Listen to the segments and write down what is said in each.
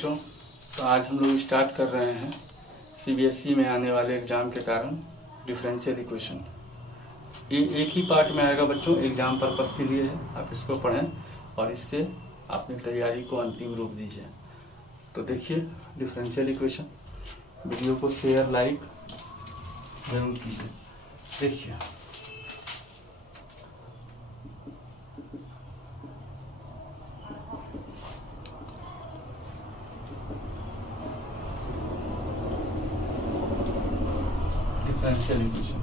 बच्चों, तो आज हम लोग स्टार्ट कर रहे हैं सीबीएसई में आने वाले एग्ज़ाम के कारण डिफरेंशियल इक्वेशन। ये एक ही पार्ट में आएगा बच्चों, एग्ज़ाम पर्पस के लिए है। आप इसको पढ़ें और इससे अपनी तैयारी को अंतिम रूप दीजिए। तो देखिए डिफरेंशियल इक्वेशन, वीडियो को शेयर लाइक जरूर कीजिए। देखिए डिफरेंशियल इक्वेशन,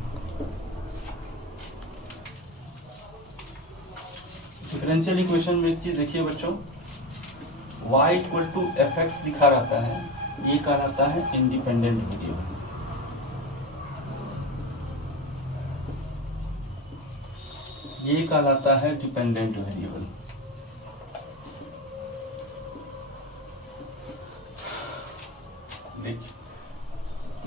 डिफरेंशियल इक्वेशन में एक चीज देखिए बच्चों, y equal to f x लिखा रहता है, ये कहलाता है इंडिपेंडेंट वेरिएबल। ये कहलाता है डिपेंडेंट वेरिएबल। देखिए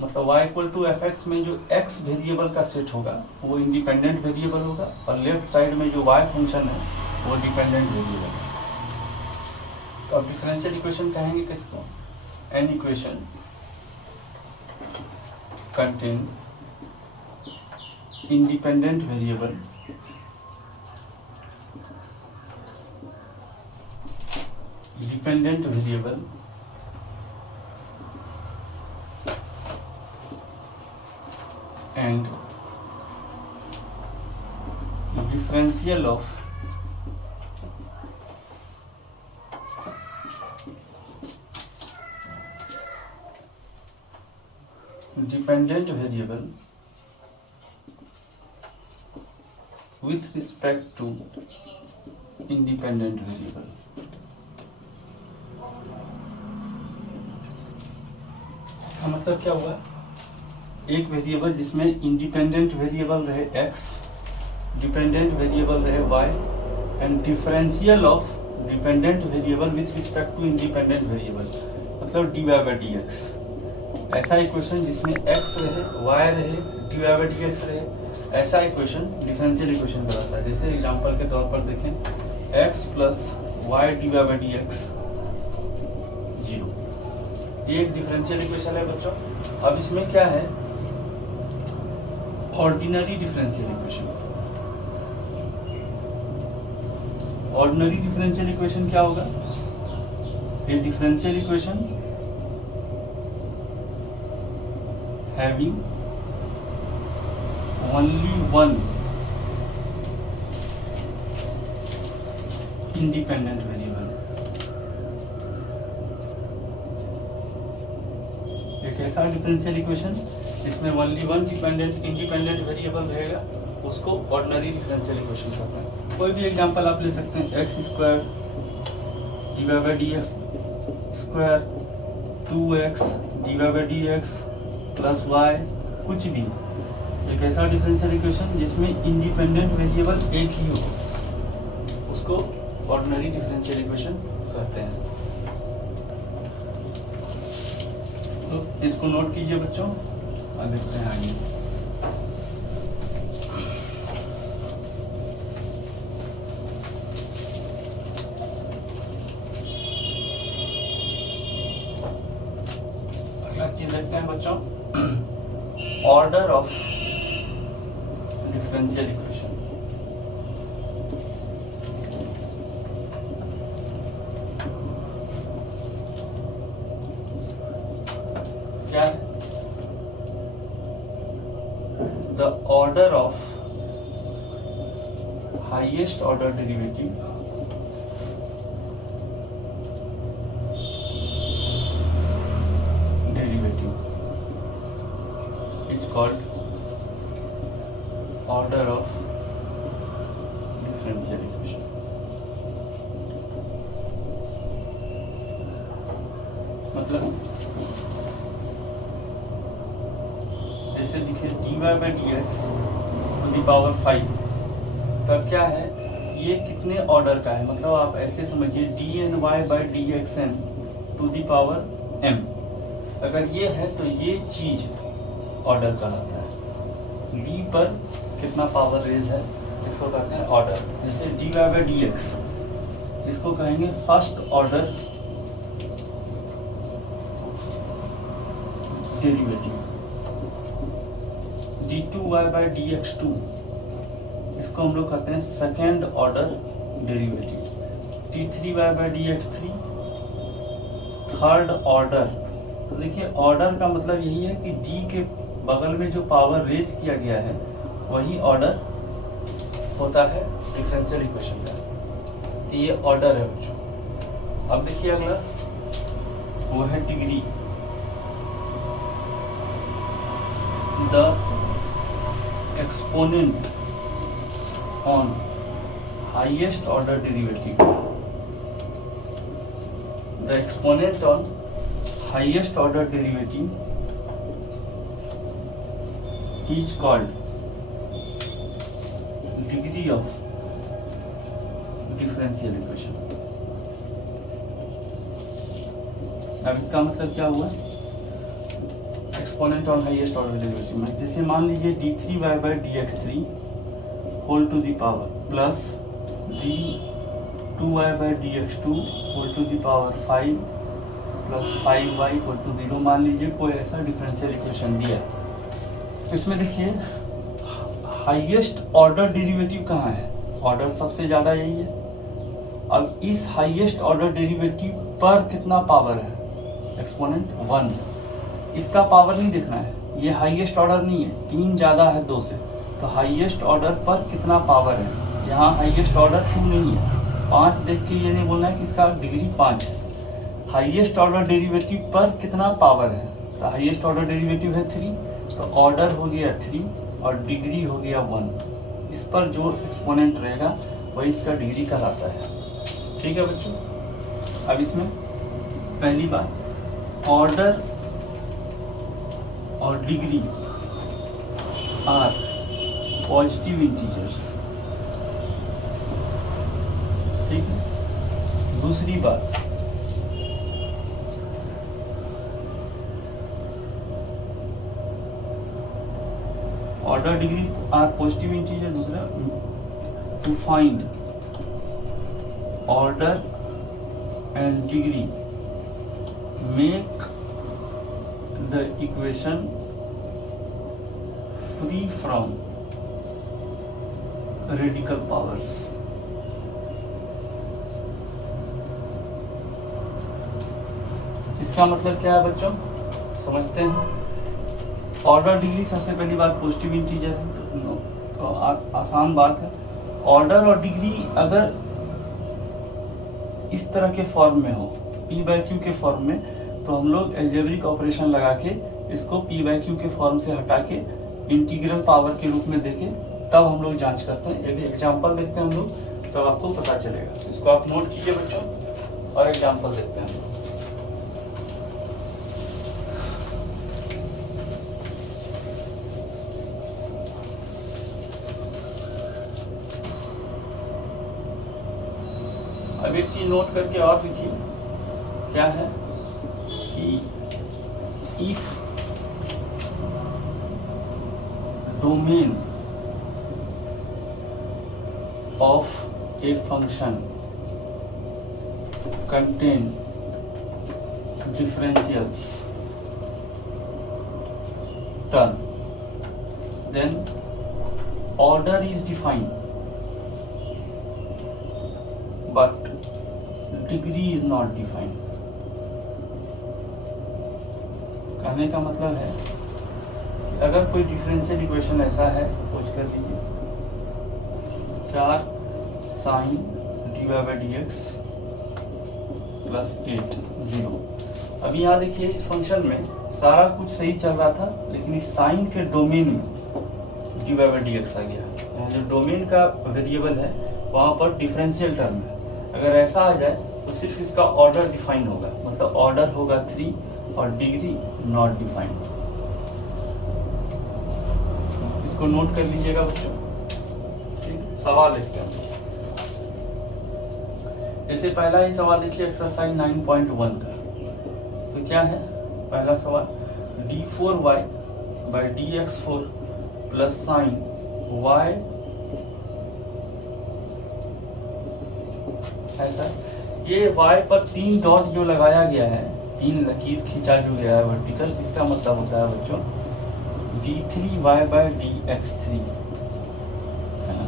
मतलब y equal to f x में जो x वेरिएबल का सेट होगा वो इंडिपेंडेंट वेरिएबल होगा, और लेफ्ट साइड में जो y फंक्शन है वो डिपेंडेंट वेरिएबल है। तो अब डिफरेंशियल इक्वेशन कहेंगे किसको? An equation contain independent variable dependent variable and differential of dependent variable with respect to independent variable। इसका मतलब क्या हुआ? एक वेरिएबल जिसमें इंडिपेंडेंट वेरिएबल रहे x, डिपेंडेंट वेरिएबल रहे y and differential of dependent variable with respect to independent variable, मतलब dy by dx। ऐसा इक्वेशन जिसमें x रहे, y रहे, dy बाई dx रहे, ऐसा इक्वेशन डिफरेंशियल इक्वेशन कहलाता है। जैसे एग्जांपल के तौर पर देखें, x plus y dy by dx 0, ये एक डिफरेंशियल इक्वेशन है बच्चों। अब इसमें क्या है? Ordinary differential equation. Ordinary differential equation क्या होगा? ए differential equation having only one independent variable. एक ऐसा डिफरेंशियल इक्वेशन जिसमें ओनली वन इंडिपेंडेंट वेरिएबल रहेगा, उसको ऑर्डिनरी डिफरेंशियल इक्वेशन कहते हैं। कोई भी एग्जांपल आप ले सकते हैं, x square divide by d x square 2x divide by d x plus y, कुछ भी। एक ऐसा डिफरेंशियल इक्वेशन जिसमें इंडिपेंडेंट वेरिएबल एक ही हो, उसको ऑर्डिनरी डिफरेंशियल इक्वेशन कहते हैं। तो इसको नोट कीजिए बच्चों, देखते हैं आगे। अगला चीज देखते हैं बच्चों, ऑर्डर ऑफ डिफरेंशियल इक्वेशन। क्या है? The order of highest order derivative is called order of differential equation। मतलब जैसे दिखे dy by dx to the power 5, तब क्या है? ये कितने ऑर्डर का है? मतलब आप ऐसे समझिए dny by dxn to the power m। अगर ये है तो ये चीज ऑर्डर कहलाता है। b पर कितना पावर रेज है, इसको कहते हैं ऑर्डर। जैसे dy बाई dx, इसको कहेंगे first order derivative d2y by dx2, इसको हम लोग कहते हैं second order derivative. t3y by dx3 third order. तो देखिए ऑर्डर का मतलब यही है कि d के बगल में जो पावर रेज किया गया है वही ऑर्डर होता है डिफरेंशियल इक्वेशन का। ये ऑर्डर है बच्चों। अब देखिए अगला वो है degree. The exponent on highest order derivative, the exponent on highest order derivative is called degree of differential equation. अब इसका मतलब क्या हुआ, exponent on highest order derivative में जैसे मान लीजिए d3y by dx3 whole to the power plus d2y by dx2 whole to the power 5 plus 5y equal to 0। मान लीजिए कोई ऐसा डिफरेंशियल इक्वेशन दिया है। इसमें देखिए हाईएस्ट ऑर्डर डेरिवेटिव कहाँ है, ऑर्डर सबसे ज्यादा यही है। अब इस हाईएस्ट ऑर्डर डेरिवेटिव पर कितना पावर है, एक्सपोनेंट 1। इसका पावर नहीं देखना है, ये हाईएस्ट ऑर्डर नहीं है, 3 ज्यादा है 2 से, तो हाईएस्ट ऑर्डर पर कितना पावर है। यहाँ हाईएस्ट ऑर्डर 2 नहीं है, 5 देख के ये नहीं बोलना है कि इसका डिग्री 5 है। हाईएस्ट ऑर्डर डेरिवेटिव पर कितना पावर है, तो हाईएस्ट ऑर्डर डेरिवेटिव है 3, तो ऑर्डर हो गया 3 और डिग्री हो गया 1। इस पर जो एक्सपोनेंट रहेगा वही इसका डिग्री कहलाता है। ठीक है बच्चों। अब इसमें पहली बात, ऑर्डर और डिग्री आर पॉजिटिव इंटीजर्स। ठीक है। दूसरी बात, order degree are positive integer. दूसरा, to find order and degree make the equation free from radical powers। इसका मतलब क्या है बच्चों, समझते हैं। ऑर्डर डिग्री सबसे पहली बात पॉजिटिव इंटीजर है, तो आसान बात है। ऑर्डर और डिग्री अगर इस तरह के फॉर्म में हो, p बाई क्यू के फॉर्म में, तो हम लोग एल्जेब्रिक ऑपरेशन लगा के इसको p बाई क्यू के फॉर्म से हटा के इंटीग्रल पावर के रूप में देके तब हम लोग जांच करते हैं। एक एग्जांपल देखते हैं हम लोग, तब आपको पता चलेगा। इसको आप नोट कीजिए बच्चों और एग्जांपल देखते हैं। अब एक चीज नोट करके और लिखिए, क्या है कि if domain of a function contain differentials term, then order is defined but degree is not defined। कहने का मतलब है कि अगर कोई डिफरेंशियल इक्वेशन ऐसा है, सपोज कर लीजिए 4 sin dy by dx plus 8 0। अभी यहाँ देखिए इस फंक्शन में सारा कुछ सही चल रहा था, लेकिन इस साइन के डोमेन में dy बाई dx आ गया। जो डोमेन का वेरिएबल है वहां पर डिफरेंशियल टर्म है। अगर ऐसा आ जाए तो सिर्फ इसका ऑर्डर डिफाइन होगा, मतलब ऑर्डर होगा 3 और डिग्री नॉट डिफाइंड। इसको नोट कर लीजिएगा बच्चों। ठीक, सवाल देखते हैं। जैसे पहला ही सवाल देखिए एक्सरसाइज 9.1 का, तो क्या है पहला सवाल, d4y by dx4 plus sign y ऐसा। ये y पर 3 डॉट जो लगाया गया है, तीन लकीर खींचा जो गया है वर्टिकल, इसका मतलब होता है बच्चों d3y/dx3 है ना।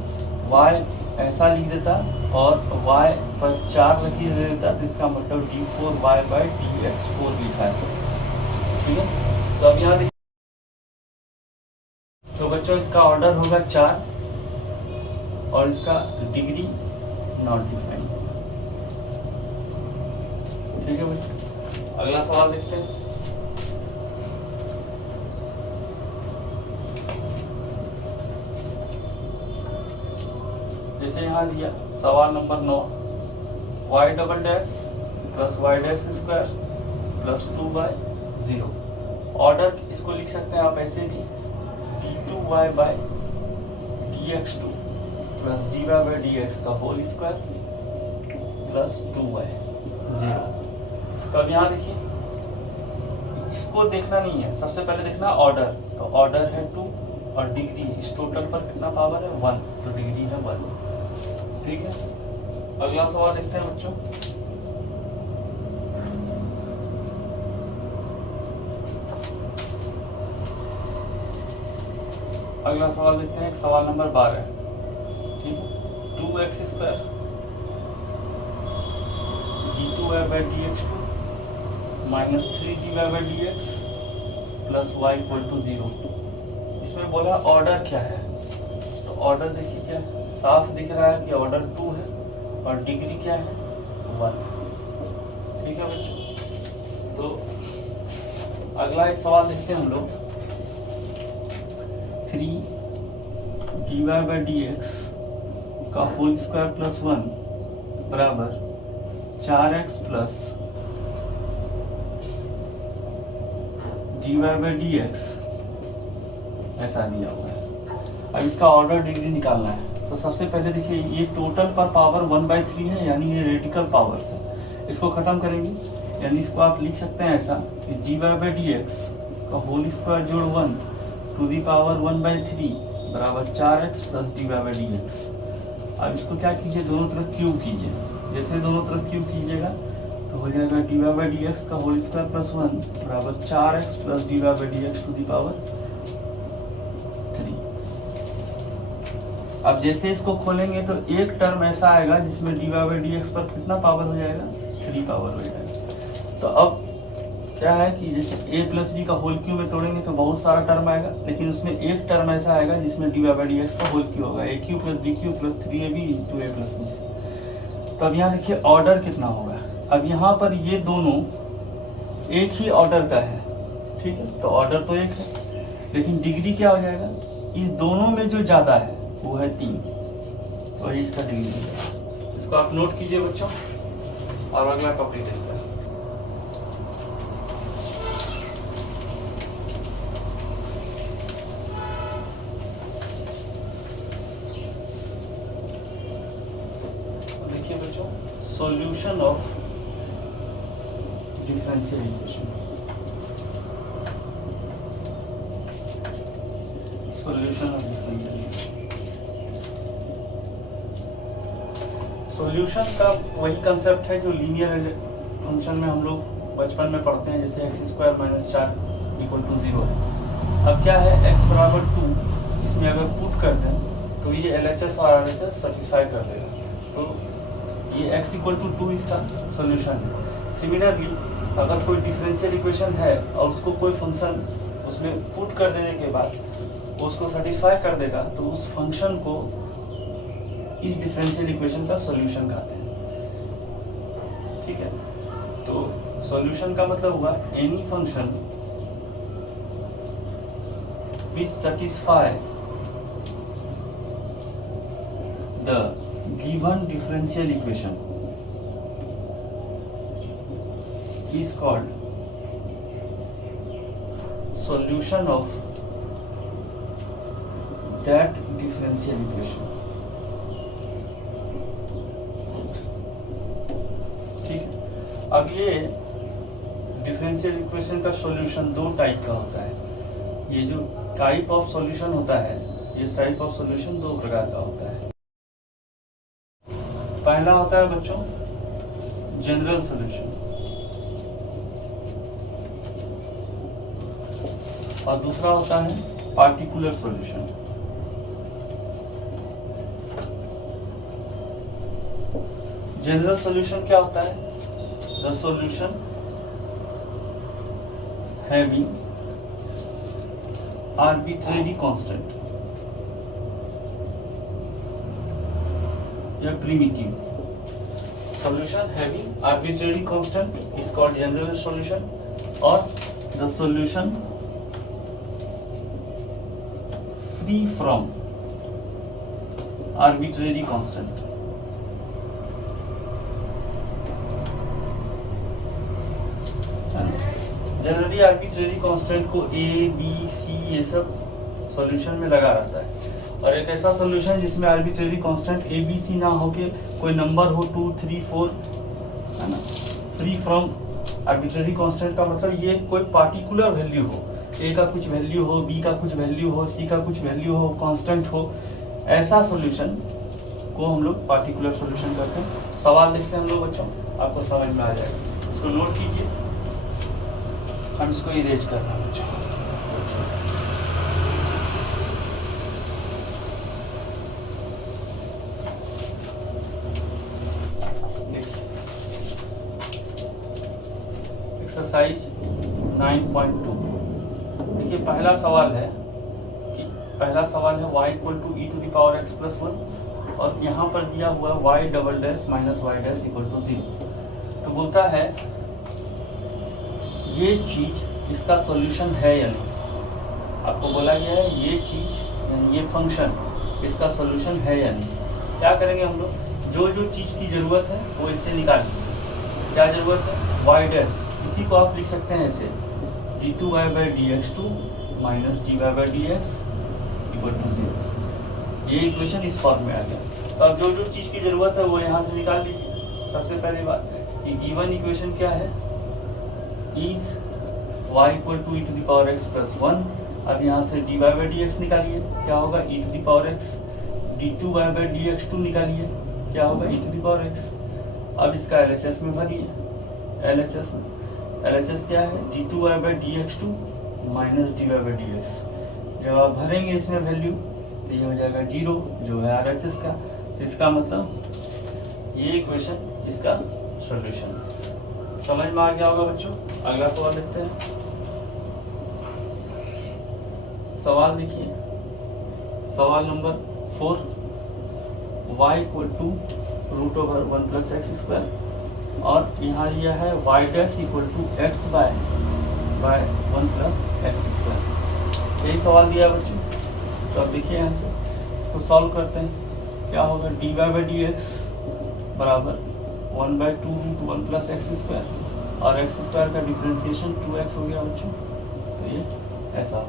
y ऐसा लिख देता और y पर 4 लकीर दे देता, तो इसका मतलब d4y/dx4 लिखा है। ठीक है, तो अब यहाँ देखिए, तो बच्चों इसका ऑर्डर होगा 4 और इसका डिग्री नॉट डिफाइंड। ठीक है बच्चों, अगला सवाल देखते हैं। जैसे यहाँ दिया सवाल number 9, y double dash plus y dash square plus 2/0। Order इसको लिख सकते हैं आप ऐसे भी d2y/dx2 प्लस dy/dx का होल स्क्वायर प्लस 2y/0। तो अब यहाँ देखिए, इसको देखना नहीं है, सबसे पहले देखना ऑर्डर। तो ऑर्डर है 2 और डिग्री, इस टोटल पर कितना पावर है 1, तो डिग्री है 1। ठीक है, अगला सवाल देखते हैं बच्चों। अगला सवाल देखते हैं, सवाल नंबर 12। ठीक है, 2x² d2y/dx2 minus 3dy/dx plus y = 0। इसमें बोला ऑर्डर क्या है, तो ऑर्डर देखिए क्या है, साफ दिख रहा है कि ऑर्डर 2 है और डिग्री क्या है 1। ठीक है बच्चों, तो अगला एक सवाल देखते हैं हम लोग। 3dy/dx का होल स्क्वायर प्लस 1 बराबर 4x प्लस dy/dx ऐसा दिया हुआ है। अब इसका ऑर्डर डिग्री निकालना है, तो सबसे पहले देखिए ये टोटल पर पावर 1/3 है, यानी ये रेडिकल पावर्स है। इसको खत्म करेंगे, यानी इसको आप लिख सकते हैं ऐसा कि dy/dx का होल स्क्वायर जोड़ 1 टू दी पावर 1/3 बराबर 4x प्लस dy/dx। अब इसको क्या कीजिए, दोनों तरफ क्यूब कीजिए। जैसे दोनों तरफ क्यूब कीजिएगा तो हो जाएगा dy/dx का होल स्क्वायर प्लस 1 बराबर 4x plus dy/dx to the power 3। अब जैसे इसको खोलेंगे तो एक टर्म ऐसा आएगा जिसमें dy/dx पर कितना पावर हो जाएगा 3 पावर हो जाएगा। तो अब क्या है कि जैसे a प्लस b का होल क्यूब में तोड़ेंगे तो बहुत सारा टर्म आएगा, लेकिन उसमें एक टर्म ऐसा आएगा जिसमें dy/dx का होल क्यूब होगा a cube plus b cube plus 3ab into a plus b। तो अब यहाँ देखिए ऑर्डर कितना होगा। अब यहाँ पर ये दोनों एक ही ऑर्डर का है, ठीक है, तो ऑर्डर तो एक है, लेकिन डिग्री क्या हो जाएगा, इस दोनों में जो ज्यादा है वो है 3, तो इसका डिग्री है। इसको आप नोट कीजिए बच्चों, और अगला टॉपिक देखते हैं। देखिए बच्चों, solution of differential equation. Solution of differential equation, solution का वही कंसेप्ट है जो लीनियर फंक्शन में हम लोग बचपन में पढ़ते हैं, जैसे x² - 4 = 0 है। अब क्या है, x = 2, इसमें अगर पुट करते हैं तो ये LHS और RHS सेटिस्फाई कर देगा, तो ये x = 2 इसका सॉल्यूशन है। सिमिलरली अगर कोई डिफरेंशियल इक्वेशन है और उसको कोई फंक्शन उसमें पुट कर देने के बाद उसको सेटिस्फाई कर देगा, तो उस फंक्शन को इस डिफरेंशियल इक्वेशन का सॉल्यूशन कहते हैं। ठीक है, तो सॉल्यूशन का मतलब हुआ any function which satisfy the given differential equation is called solution of that differential equation। ठीक है, अब ये डिफरेंशियल इक्वेशन का सॉल्यूशन 2 टाइप का होता है। ये जो टाइप ऑफ सॉल्यूशन होता है, ये टाइप ऑफ सॉल्यूशन 2 प्रकार का होता है। पहला होता है बच्चों जनरल सॉल्यूशन, और दूसरा होता है पार्टिकुलर सॉल्यूशन। जनरल सॉल्यूशन क्या होता है? The solution having arbitrary constant या primitive. Solution having arbitrary constant is called general solution, or the solution free from arbitrary constant. Generally arbitrary constant को A, B, C ये सब solution में लगा रहता है, और एक ऐसा सॉल्यूशन जिसमें arbitrary constant A, B, C ना हो के कोई नंबर हो 2, 3, 4, है ना। फ्री फ्रॉम आर्बिट्रेरी कांस्टेंट का मतलब ये कोई पार्टिकुलर वैल्यू हो, A का कुछ वैल्यू हो, B का कुछ वैल्यू हो, C का कुछ वैल्यू हो, कांस्टेंट हो, ऐसा सॉल्यूशन को हम लोग पार्टिकुलर सॉल्यूशन करते हैं। सवाल देखते हैं हम लोग बच्चों, आपको समझ में आ जाएगा। इसको नोट कीजिए, हम इसको इरेज कर रहे हैं बच्चों। एक्सरसाइज 9.2। देखिए पहला सवाल है y equal to e to the power x plus 1, और यहाँ पर दिया हुआ y double dash minus y dash equal to 0। तो बोलता है ये चीज इसका सॉल्यूशन है या नहीं। आपको बोला गया है ये चीज यानी ये फंक्शन इसका सॉल्यूशन है या नहीं। क्या करेंगे हम लोग, जो जो चीज की जरूरत है वो इससे निकाल लीजिए। क्या जरूरत है? वाई डैश, इसी को आप लिख सकते हैं ऐसे d2y by dx2 minus dy by dx equal to 0। ये इक्वेशन इस फॉर्म में आ गया। तो अब जो जो चीज की जरूरत है वो यहाँ से निकाल लीजिए। सबसे पहली बात, ये गिवन इक्वेशन क्या है? Is y equal to e to the power x plus 1। अब यहाँ से dy बाई dx निकालिए, क्या होगा? e to the power x। d2y by dx2 निकालिए, क्या होगा? e to the power x। अब इसका LHS में भरिए, LHS में LHS क्या है? d2y by dx2 minus dy by dx। जब आप भरेंगे इसमें वैल्यू तो ये हो जाएगा 0, जो है RHS का। तो इसका मतलब ये इक्वेशन इसका सॉल्यूशन। समझ में आ गया होगा बच्चों। अगला सवाल देखते हैं। सवाल देखिए, सवाल नंबर 4, y equal to root over 1 plus x square, और यहाँ दिया है y dash equal to x by 1 plus x square. यही सवाल दिया बच्चों। तो अब देखिए यहाँ से इसको सॉल्व करते हैं। क्या होगा? dy बाई dx बराबर 1 by 2 root 1 plus x square, और एक्स स्क्वायर का डिफरेंशिएशन 2x हो गया बच्चों। तो ये ऐसा।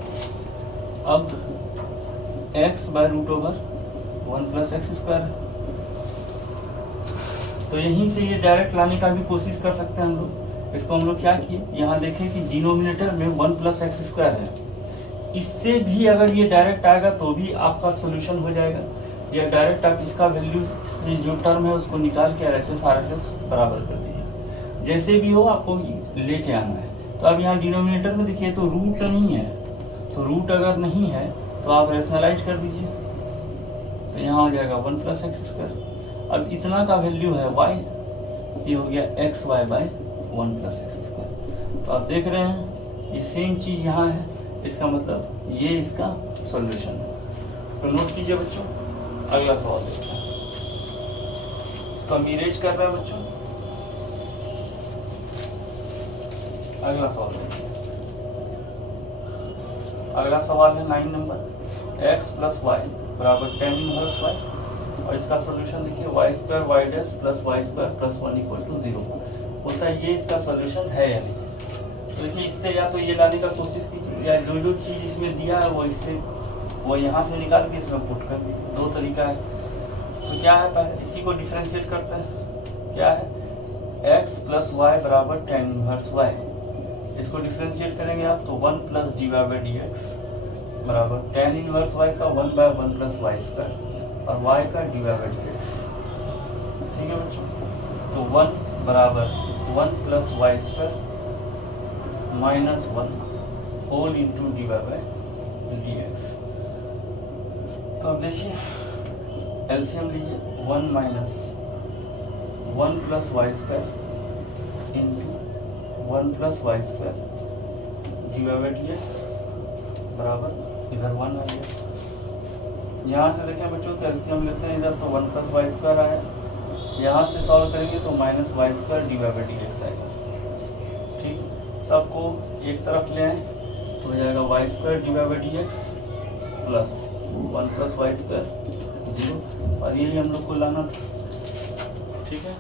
अब x by root over 1 plus x square, तो यहीं से ये डायरेक्ट लाने का भी कोशिश कर सकते हैं हम लोग। इसको हम लोग क्या किए, यहाँ देखें कि डिनोमिनेटर में 1 प्लस एक्स स्क्वायर है। इससे भी अगर ये डायरेक्ट आएगा तो भी आपका सोल्यूशन हो जाएगा, या डायरेक्ट आप इसका वैल्यू से जो टर्म है उसको निकाल के RHS RHS बराबर कर दीजिए। जैसे भी हो आपको लेके आना है। तो अब यहाँ डिनोमिनेटर में देखिए तो रूट नहीं है, तो रूट अगर नहीं है तो आप रेशनलाइज कर दीजिए, तो यहाँ हो जाएगा 1 प्लस एक्स स्क्वायर। अब इतना का वैल्यू है y, ये हो गया x y by 1 plus x square. तो आप देख रहे हैं ये सेम चीज यहाँ है, इसका मतलब ये इसका सॉल्यूशन है। इसको नोट कीजिए बच्चों। अगला सवाल देखते हैं, इसको हम इरेज कर रहे हैं बच्चों। अगला सवाल देखिए। अगला सवाल है 9 नंबर, x प्लस वाई बराबर tan इनवर्स y, और इसका सॉल्यूशन देखिए y square y dash plus y square plus 1 equal to 0। बोलता है ये इसका सॉल्यूशन है या नहीं। तो देखिए इससे या तो ये लाने का कोशिश कीजिए, या जो जो चीज इसमें दिया है वो इससे वो यहाँ से निकाल के इसमें पुट कर दीजिए। दो तरीका है। तो क्या है, पहले इसी को डिफरेंशिएट करते हैं। क्या है? x प्लस वाई बराबर tan इनवर्स y। इसको डिफरेंशिएट करेंगे आप तो 1 प्लस dy बाई dx बराबर tan इनवर्स y का 1 बाय 1 प्लस वाई स्क्वायर और y का dy बाई dx। ठीक है बच्चों। तो 1 बराबर 1 plus y square minus 1 whole into d y by d x. तो अब देखिए एलसीएम लीजिए, 1 minus 1 plus y square into 1 plus y square d y by d x बराबर इधर 1 आ गया। यहाँ से देखें बच्चों तो एलसीएम लेते हैं, इधर तो 1 प्लस वाई स्क्वायर आया, यहाँ से सॉल्व करेंगे तो minus y square d y by d x आएगा। ठीक, सबको एक तरफ ले आए तो हो जाएगा y square d y by d x plus 1 plus y square 0, और यही हम लोग को लाना था। ठीक है,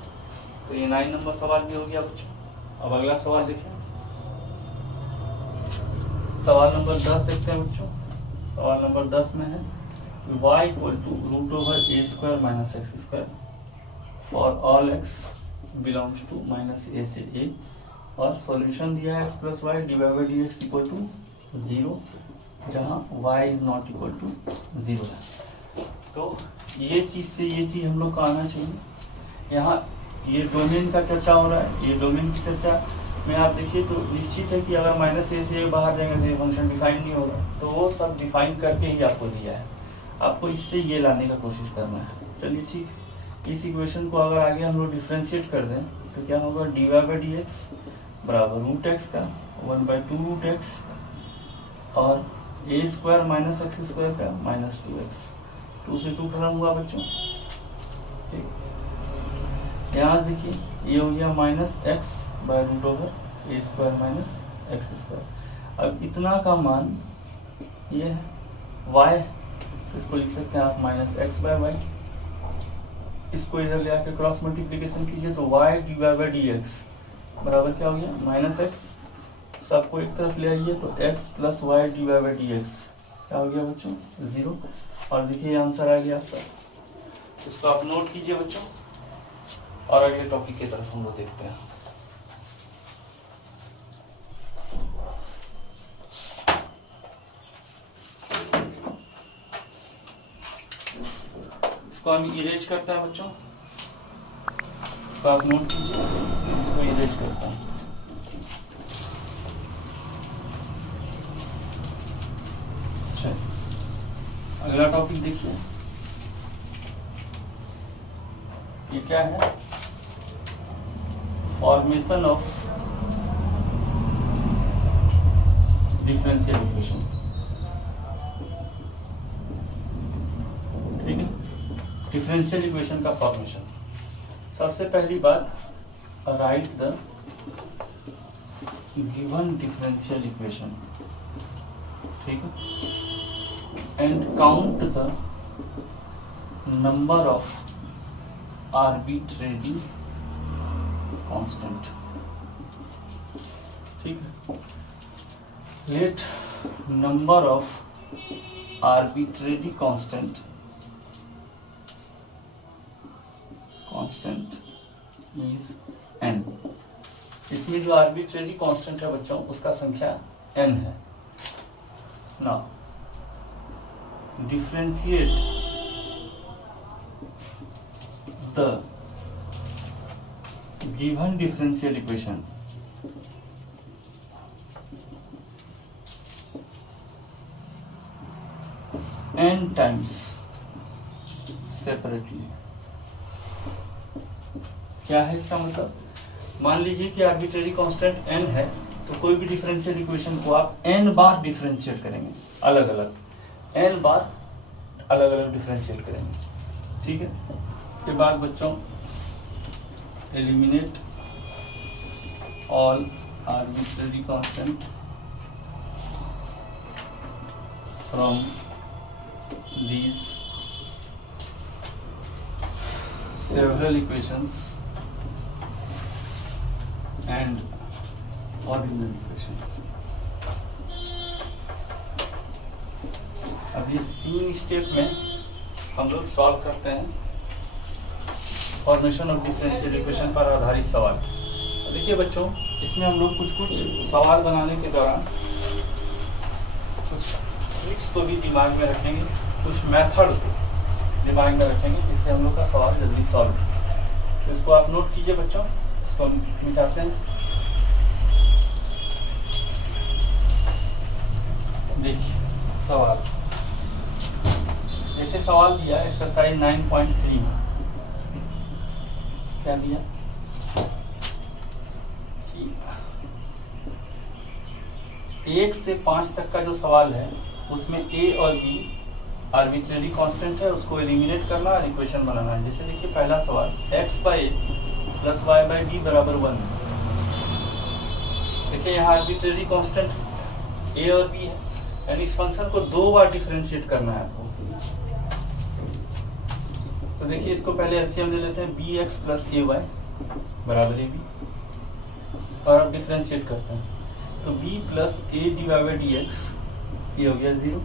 तो ये 9 नंबर सवाल भी हो गया बच्चों। अब अगला सवाल देखिए, सवाल नंबर 10 देखते हैं बच्चों। सवाल नंबर 10 में है y equal to root over a square minus x square for all x belongs to minus a से ए, और सॉल्यूशन दिया है x plus y d y by d x equal to 0, जहाँ y is not equal to 0 है। तो ये चीज़ से ये चीज़ हम लोग को आना चाहिए। यहाँ ये डोमेन का चर्चा हो रहा है, ये डोमेन की चर्चा में आप देखिए तो निश्चित है कि अगर माइनस ए से बाहर जाएंगे तो ये फंक्शन डिफाइन नहीं होगा, तो वो सब डिफाइन करके ही आपको दिया है, आपको इससे ये लाने का कोशिश करना है। चलिए ठीक, इस इक्वेशन को अगर आगे हम लोग डिफ्रेंशिएट कर दें तो क्या होगा, d y by d x बराबर रूट एक्स का 1/2 रूट एक्स और a square minus x square का माइनस 2x, 2 से 2 खत्म हुआ बच्चों। ठीक, यहाँ देखिए ये हो गया minus x by root over a square minus x square. अब इतना का मान ये है y, तो इसको लिख सकते हैं आप माइनस एक्स बाय वाई। इसको इधर ले आके क्रॉस मल्टीप्लीकेशन कीजिए तो y d y by d x बराबर क्या हो गया, माइनस एक्स, सबको एक तरफ ले आइए तो x plus y d y by d x क्या हो गया बच्चों, 0। और देखिए आंसर आ गया आपका, इसको आप नोट कीजिए बच्चों। और अगले टॉपिक की तरफ हम लोग देखते हैं। इसको हम इरेज करते हैं बच्चों, इसको आप नोट कीजिए, इसको इरेज करता हूं। अगला टॉपिक देखिए, ये क्या है, फॉर्मेशन ऑफ डिफरेंशियल इक्वेशन। ठीक है, डिफरेंशियल इक्वेशन का फॉर्मेशन। सबसे पहली बात, right the given differential equation. ठीक है, and count the number of arbitrary constant। ठीक है, let number of arbitrary constant is n। इसमें जो आर्बिट्रेरी कांस्टेंट है बच्चों उसका संख्या n है ना। differentiate the given differential equation n times separately। क्या है इसका मतलब, मान लीजिए कि आर्बिट्रेरी कांस्टेंट n है, तो कोई भी डिफरेंशियल इक्वेशन को आप n बार डिफरेंशिएट करेंगे, अलग अलग n बार अलग अलग डिफरेंशिएट करेंगे। ठीक है, उसके बाद बच्चों eliminate all arbitrary constant from these several equations and ordinal equations. अब ये 3 स्टेप में हम लोग सॉल्व करते हैं फॉर्मेशन ऑफ डिफरेंशियल इक्वेशन पर आधारित सवाल। देखिए बच्चों, इसमें हम लोग कुछ सवाल बनाने के दौरान कुछ ट्रिक्स को भी दिमाग में रखेंगे, कुछ मेथड को दिमाग में रखेंगे, जिससे हम लोग का सवाल जल्दी सॉल्व हो। तो इसको आप नोट कीजिए बच्चों, इसको हम मिटाते हैं। सवाल दिया एक्सरसाइज 9.3 में, क्या दिया कि 1 से 5 तक का जो सवाल है उसमें ए और बी आर्बिट्रेरी कांस्टेंट है, उसको एलिमिनेट करना और इक्वेशन बनाना है। जैसे देखिए पहला सवाल x by a plus y by b बराबर 1। देखिए यहाँ आर्बिट्रेरी कांस्टेंट ए और बी है, यानी इस फंक्शन को 2 बार डिफरेंशिएट करना है आपको। तो देखिए इसको पहले एलसीएम ले लेते हैं, बी एक्स प्लस ए वाई बराबर ए बी, और अब डिफरेंशिएट करते हैं। तो b plus A divide by d x, ये हो गया 0।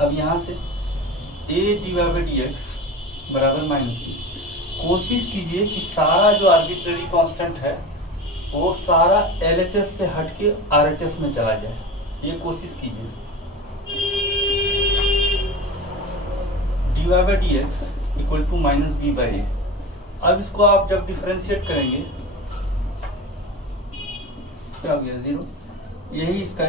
अब यहाँ से a divide by d x बराबर माइनस बी। कोशिश कीजिए कि सारा जो आर्बिट्रेरी कांस्टेंट है वो सारा LHS से हटके RHS में चला जाए, ये कोशिश कीजिए। Divide by d x equal to minus b by a. अब इसको आप जब डिफरेंशिएट करेंगे क्या हो गया 0। यही इसका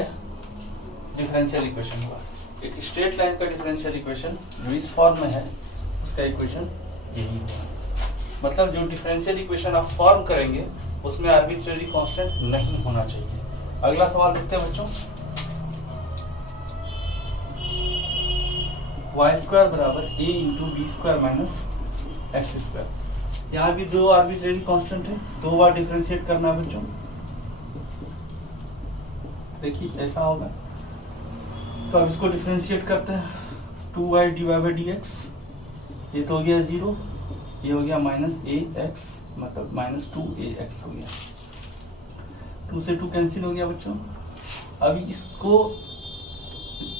डिफरेंशियल इक्वेशन हुआ। एक स्ट्रेट लाइन का डिफरेंशियल इक्वेशन जो इस फॉर्म में है उसका इक्वेशन यही है। मतलब जो डिफरेंशियल इक्वेशन आप फॉर्म करेंगे उसमें आर्बिट्रेरी कांस्टेंट नहीं होना चाहिए। अगला सवाल देखते हैं बच्चों, वाई स्क्वायर बराबर a into b square minus x square. यहाँ भी 2 आर्बिट्रेरी कांस्टेंट है, 2 बार डिफरेंशिएट करना है बच्चों। देखिए ऐसा होगा, तो अब इसको डिफरेंशिएट करते हैं। 2y divide by d x, ये तो हो गया 0, ये हो गया माइनस ए एक्स, मतलब माइनस 2ax हो गया। 2 से 2 कैंसिल हो गया बच्चों। अभी इसको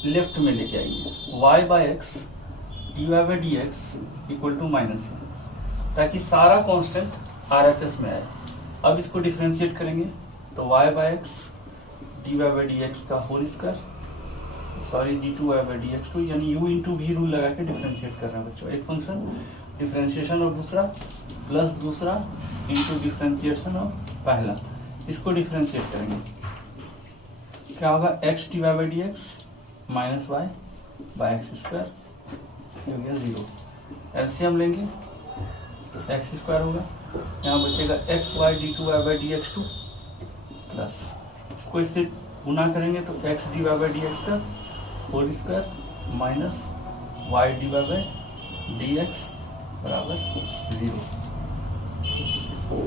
लेफ्ट में लेके आइए, y by x divide by d x equal to minus है, ताकि सारा कांस्टेंट RHS में आए। अब इसको डिफरेंशिएट करेंगे तो y by x divide by d x का whole square, sorry d2y by d x 2, यानी u इंटू v रूल लगा के डिफरेंशिएट कर रहे हैं बच्चों। एक फंक्शन डिफरेंशिएशन और दूसरा प्लस दूसरा इंटू डिफरेंशिएशन और पहला, इसको डिफरेंशिएट करेंगे क्या होगा x divide by d x minus y by x square, ये हो गया 0। एलसीएम लेंगे तो एक्स स्क्वायर होगा, यहाँ बचेगा x y d2y by d x 2 plus, इसको इससे गुना करेंगे तो x divide by d x का whole square minus y divide by d x बराबर 0।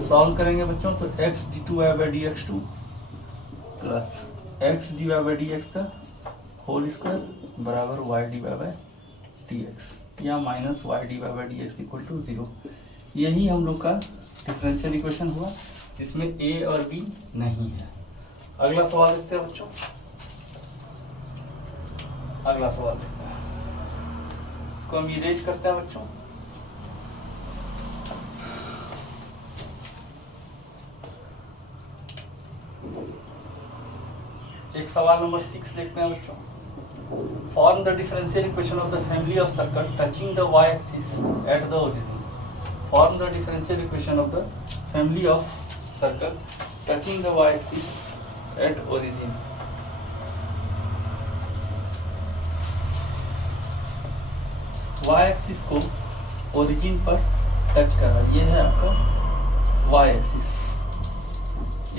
सॉल्व करेंगे बच्चों तो x d2y by d x 2 plus x divide by d x का होल स्क्वायर बराबर y divide by d x, या minus y divide by d x equal to 0। यही हम लोग का डिफरेंशियल इक्वेशन हुआ जिसमें a और b नहीं है। अगला सवाल देखते हैं बच्चों, अगला सवाल देखते हैं, इसको हम इरेज करते हैं बच्चों। एक सवाल नंबर 6 देखते हैं बच्चों। Form the differential equation of the family of circle touching the y axis at the origin. Form the differential equation of the family of circle touching the y axis at origin. Y axis को origin पर touch कर रहा है, ये है आपका y axis,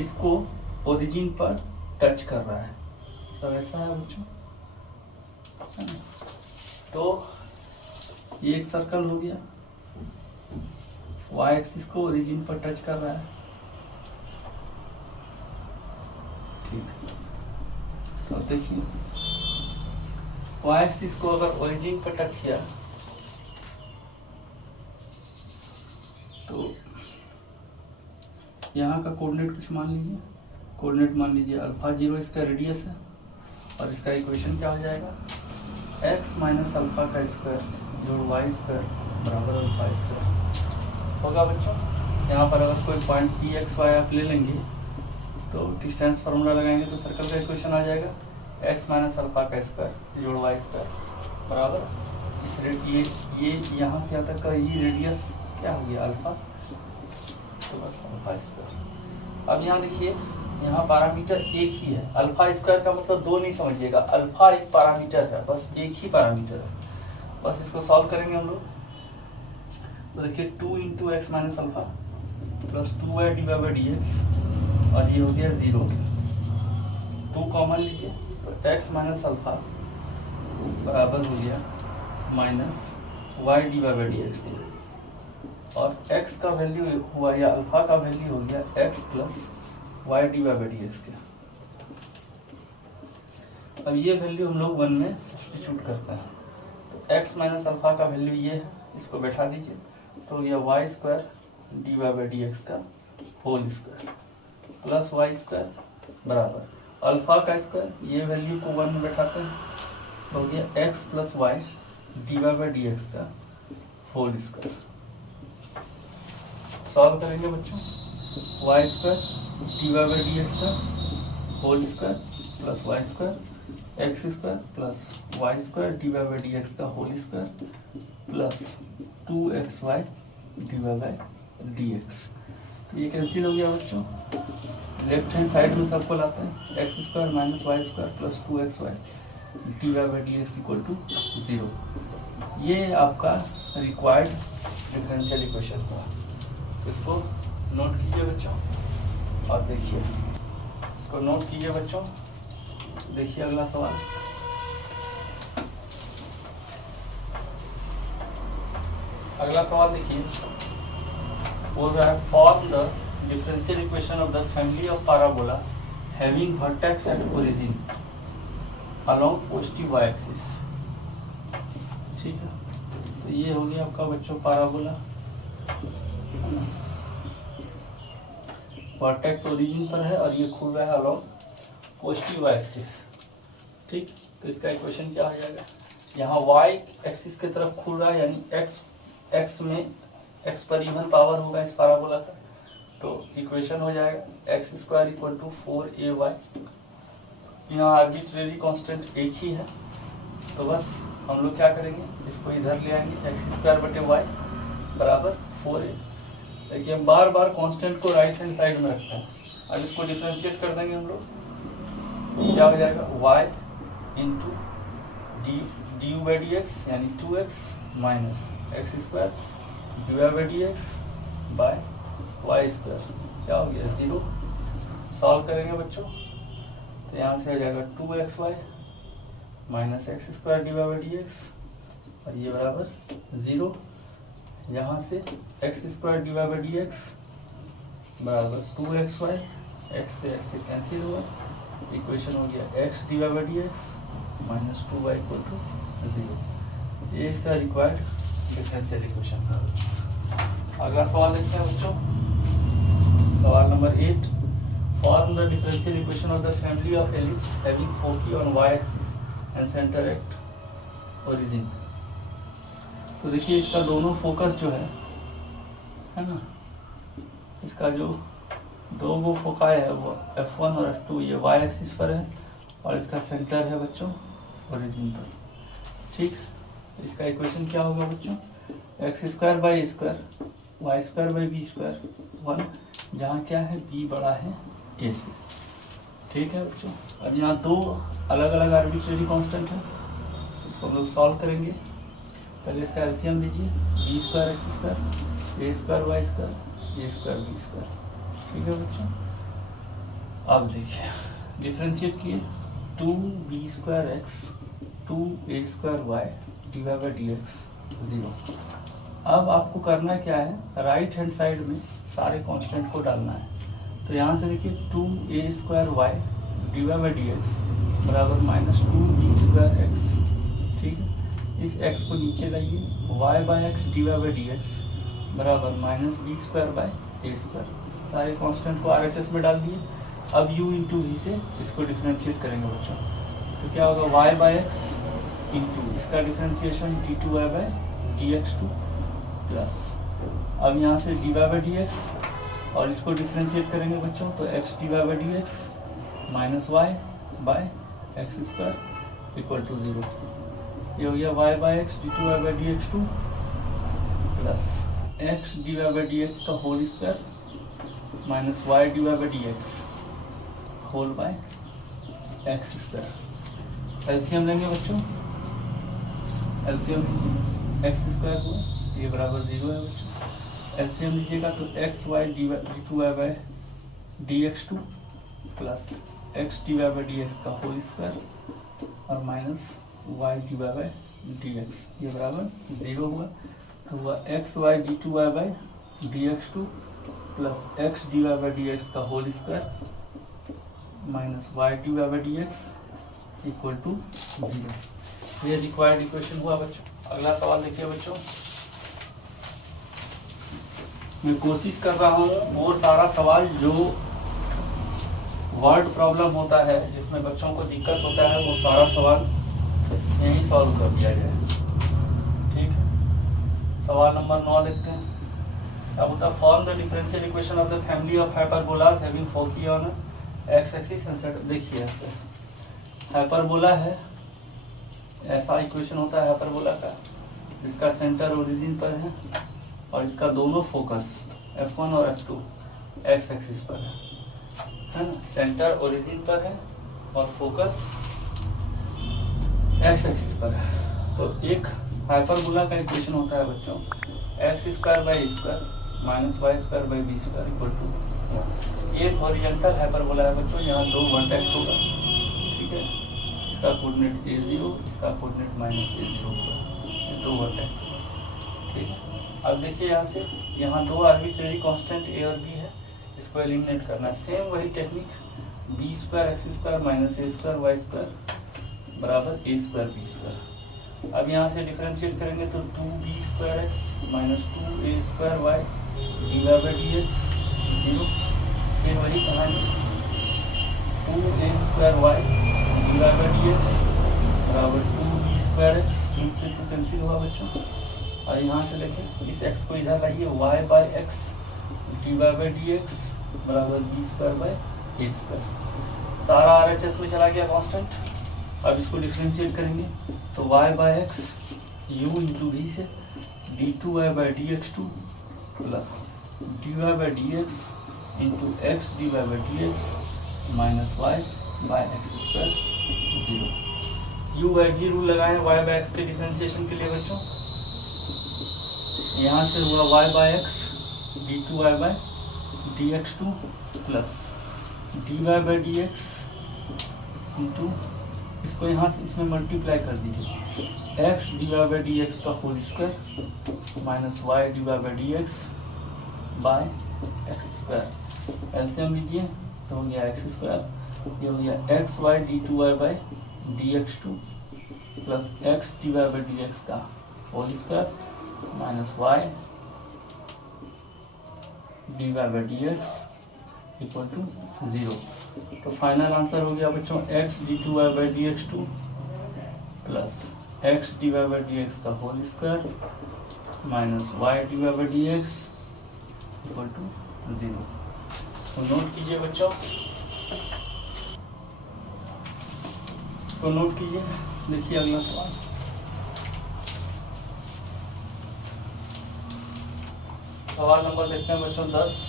इसको origin पर टच कर रहा है, तो ऐसा है बच्चों। तो ये एक सर्कल हो गया, वाई एक्सिस को ओरिजिन पर टच कर रहा है, ठीक। तो देखिए वाई एक्सिस को अगर ओरिजिन पर टच किया तो यहाँ का कोऑर्डिनेट कुछ मान लीजिए, कोऑर्डिनेट मान लीजिए अल्फा 0 इसका रेडियस है, और इसका इक्वेशन क्या हो जाएगा x माइनस अल्फा का स्क्वायर जोड़ वाई स्क्वायर बराबर अल्फा स्क्वायर होगा बच्चों। यहाँ पर अगर कोई पॉइंट पी एक्स वाई आप ले लेंगे तो डिस्टेंस फार्मूला लगाएंगे तो सर्कल का इक्वेशन आ जाएगा x माइनस अल्फा का स्क्वायर जोड़ वाई स्क्वायर बराबर इस ये यहाँ से यहाँ तक का ये रेडियस क्या हो गया अल्फा, तो बस अल्फा स्क्वायर। अब यहाँ देखिए यहाँ पैरामीटर एक ही है, अल्फा स्क्वायर का मतलब 2 नहीं समझिएगा, अल्फा एक पैरामीटर है, बस एक ही पैरामीटर है। बस इसको सॉल्व करेंगे हम लोग। तो देखिए 2 into x minus alpha plus 2y divide by d x, और ये हो गया 0 2 कॉमन लीजिए, तो x माइनस अल्फा बराबर हो गया minus y divide by d x, और x का वैल्यू हुआ या अल्फा का वैल्यू हो गया x प्लस y divide by d x के। अब ये वैल्यू हम लोग 1 में सब्स्टिट्यूट करते हैं, तो x माइनस अल्फा का वैल्यू ये है, इसको बैठा दीजिए, तो ये y square d y by d x का whole square plus y square बराबर अल्फा का स्क्वायर, ये वैल्यू को 1 में बैठाते हैं, तो हो गया x plus y d y by d x का होल स्क्वायर। सॉल्व करेंगे बच्चों, y square d y by d x का whole square plus y square x square plus y square d y by d x का whole square plus 2xy divide by d x. तो ये cancel हो गया बच्चों, left hand side में सबको लाते हैं, x square minus y square plus 2xy divide by d x equal to 0। ये आपका रिक्वायर्ड डिफरेंशियल इक्वेशन हुआ, तो इसको नोट कीजिए बच्चों, और देखिए इसको नोट कीजिए बच्चों। देखिए अगला सवाल, अगला सवाल देखिए, बोल रहा है form the differential equation of the family of parabola having vertex at origin along positive y axis. ठीक है, तो ये हो गया आपका बच्चों पैराबोला, वर्टेक्स ओरिजिन पर है और ये खुल रहा है अलोंग पॉजिटिव वाई एक्सिस। ठीक, तो इसका इक्वेशन क्या हो जाएगा, यहाँ वाई एक्सिस की तरफ खुल रहा है, यानी एक्स में एक्स पर इवन पावर होगा इस पैराबोला का, तो इक्वेशन हो जाएगा x square equal to 4ay। यहाँ आर्बिट्रेरी कांस्टेंट एक ही है, तो बस हम लोग क्या करेंगे, इसको इधर ले आएंगे, एक्स स्क्वायर बटे वाई बराबर 4a। देखिए हम बार बार कांस्टेंट को राइट हैंड साइड में रखते हैं, अब इसको डिफ्रेंशिएट कर देंगे हम लोग, क्या हो जाएगा y into d u by d x यानी 2x minus x square divide by d x by y square, क्या हो गया 0। सॉल्व करेंगे बच्चों, तो यहाँ से आ जाएगा 2xy minus x square divide by d x, और ये बराबर 0। यहाँ से x square divide by d x बराबर 2xy, एक्स से कैंसिल हुआ, इक्वेशन हो गया x divide by d x minus 2y equal to 0। ये इसका रिक्वायर्ड डिफरेंशियल इक्वेशन है। अगला सवाल देखते हैं बच्चों, सवाल नंबर 8, form the differential equation of the family of ellipse having foci on y axis and centre at origin. तो देखिए इसका दोनों फोकस जो है ना, इसका जो दो वो फोकाई है वो F1 और F2 ये वाई एक्सिस पर है, और इसका सेंटर है बच्चों ओरिजिन पर। ठीक, इसका इक्वेशन क्या होगा बच्चों, x square by square y square by b square 1, जहाँ क्या है b बड़ा है a से। ठीक है बच्चों, अब यहाँ दो अलग अलग आर्बिट्रेरी कांस्टेंट है, इसको हम लोग सॉल्व करेंगे। पहले इसका एलसीएम लीजिए, b square x square a square y square a square b square. ठीक है बच्चों, अब देखिए डिफ्रेंशिएट किए, 2b square x 2a square y divide by d x 0। अब आपको करना क्या है, राइट हैंड साइड में सारे कांस्टेंट को डालना है, तो यहाँ से देखिए 2a square y divide by d x बराबर माइनस 2b स्क्वायर एक्स। ठीक है, इस x को नीचे लाइए, y by x divide by d x बराबर minus b square by a square. सारे कांस्टेंट को RHS में डाल दिए। अब u इंटू वी से इसको डिफ्रेंशिएट करेंगे बच्चों, तो क्या होगा y बाई एक्स इंटू इसका differentiation d2y by dx2 plus, अब यहाँ से dy बाई dx और इसको डिफ्रेंशिएट करेंगे बच्चों, तो x dy by dx minus y by x square equal to 0। ये हो गया y by x d2y by dx2 plus x dy by dx का whole square minus y dy by dx whole by x square. LCM लेंगे बच्चों, LCM x square हुआ, ये बराबर 0 है बच्चों। एलसीएम लीजिएगा तो x y d two y by d x two plus x d y by d x का होल स्क्वायर और minus y d y by d x, ये बराबर 0 हुआ। तो हुआ x y d two y by d x two plus x d y by d x का whole square minus y d y by d x equal to 0। ये required equation हुआ बच्चों। अगला सवाल देखिए बच्चों, मैं कोशिश कर रहा हूँ वो सारा सवाल जो वर्ड प्रॉब्लम होता है, जिसमें बच्चों को दिक्कत होता है, वो सारा सवाल यही सॉल्व कर दिया जाए। ठीक है, सवाल नंबर 9 देखते हैं। अब होता form the differential equation of the family of hyperbolas having foci on x axis and centre. देखिए हाइपरबोला है, ऐसा इक्वेशन होता है हाइपरबोला का, इसका सेंटर ओरिजिन पर है और इसका दोनों फोकस F1 और F2 एक्स एक्सिस पर है ना। सेंटर ओरिजिन पर है और फोकस एक्स एक्सिस पर है। तो एक हाइपरबोला का इक्वेशन होता है बच्चों x square by square minus y square by b square equal to. एक हॉरिजॉन्टल हाइपरबोला है बच्चों, यहाँ 2 वर्टेक्स होगा। ठीक है, इसका कोऑर्डिनेट A0, इसका कोऑर्डिनेट माइनस A0 होगा, ये 2 वर्टेक्स होगा। ठीक है, अब देखिए यहाँ से यहाँ 2 आर्बिट्रेरी कांस्टेंट A और B है, इसको एलिमिनेट करना है। सेम वही technique, b square x square minus a square y square बराबर ए स्क्वायर बी स्क्वायर। अब यहाँ से डिफरेंशिएट करेंगे तो 2b square x minus 2a square y d y by d x 0। फिर वही कहानी 2a square y d y by d x बराबर 2b स्क्वायर एक्स, 2 से 2 कैंसिल हुआ बच्चों। और यहाँ से देखें इस x को इधर लाइए, y by x d y by d x बराबर b square by a square. सारा RHS में चला गया कांस्टेंट। अब इसको डिफरेंशिएट करेंगे तो y by x u into d से d two y by d x two plus d y by d x into x d y by d x minus y by x square 0। U by v rule लगाए y by x के differentiation के लिए बच्चों। यहाँ से हुआ y by x d two y by d x two plus d y by d x into, इसको यहाँ से इसमें मल्टीप्लाई कर दीजिए, x d y by d x का whole square minus y d y by d x by x square. LCM लीजिए तो हो गया एक्स स्क्वायर, ये हो गया x y d two y by d x two plus x d y by d x का whole square minus y d y by d x equal to 0। तो final answer हो गया बच्चों x d two y by d x two plus x d y by d x का whole square minus y d y by d x equal to 0। तो note कीजिए बच्चों, इसको note कीजिए। देखिए अगला सवाल, सवाल नंबर देखते हैं बच्चों 10।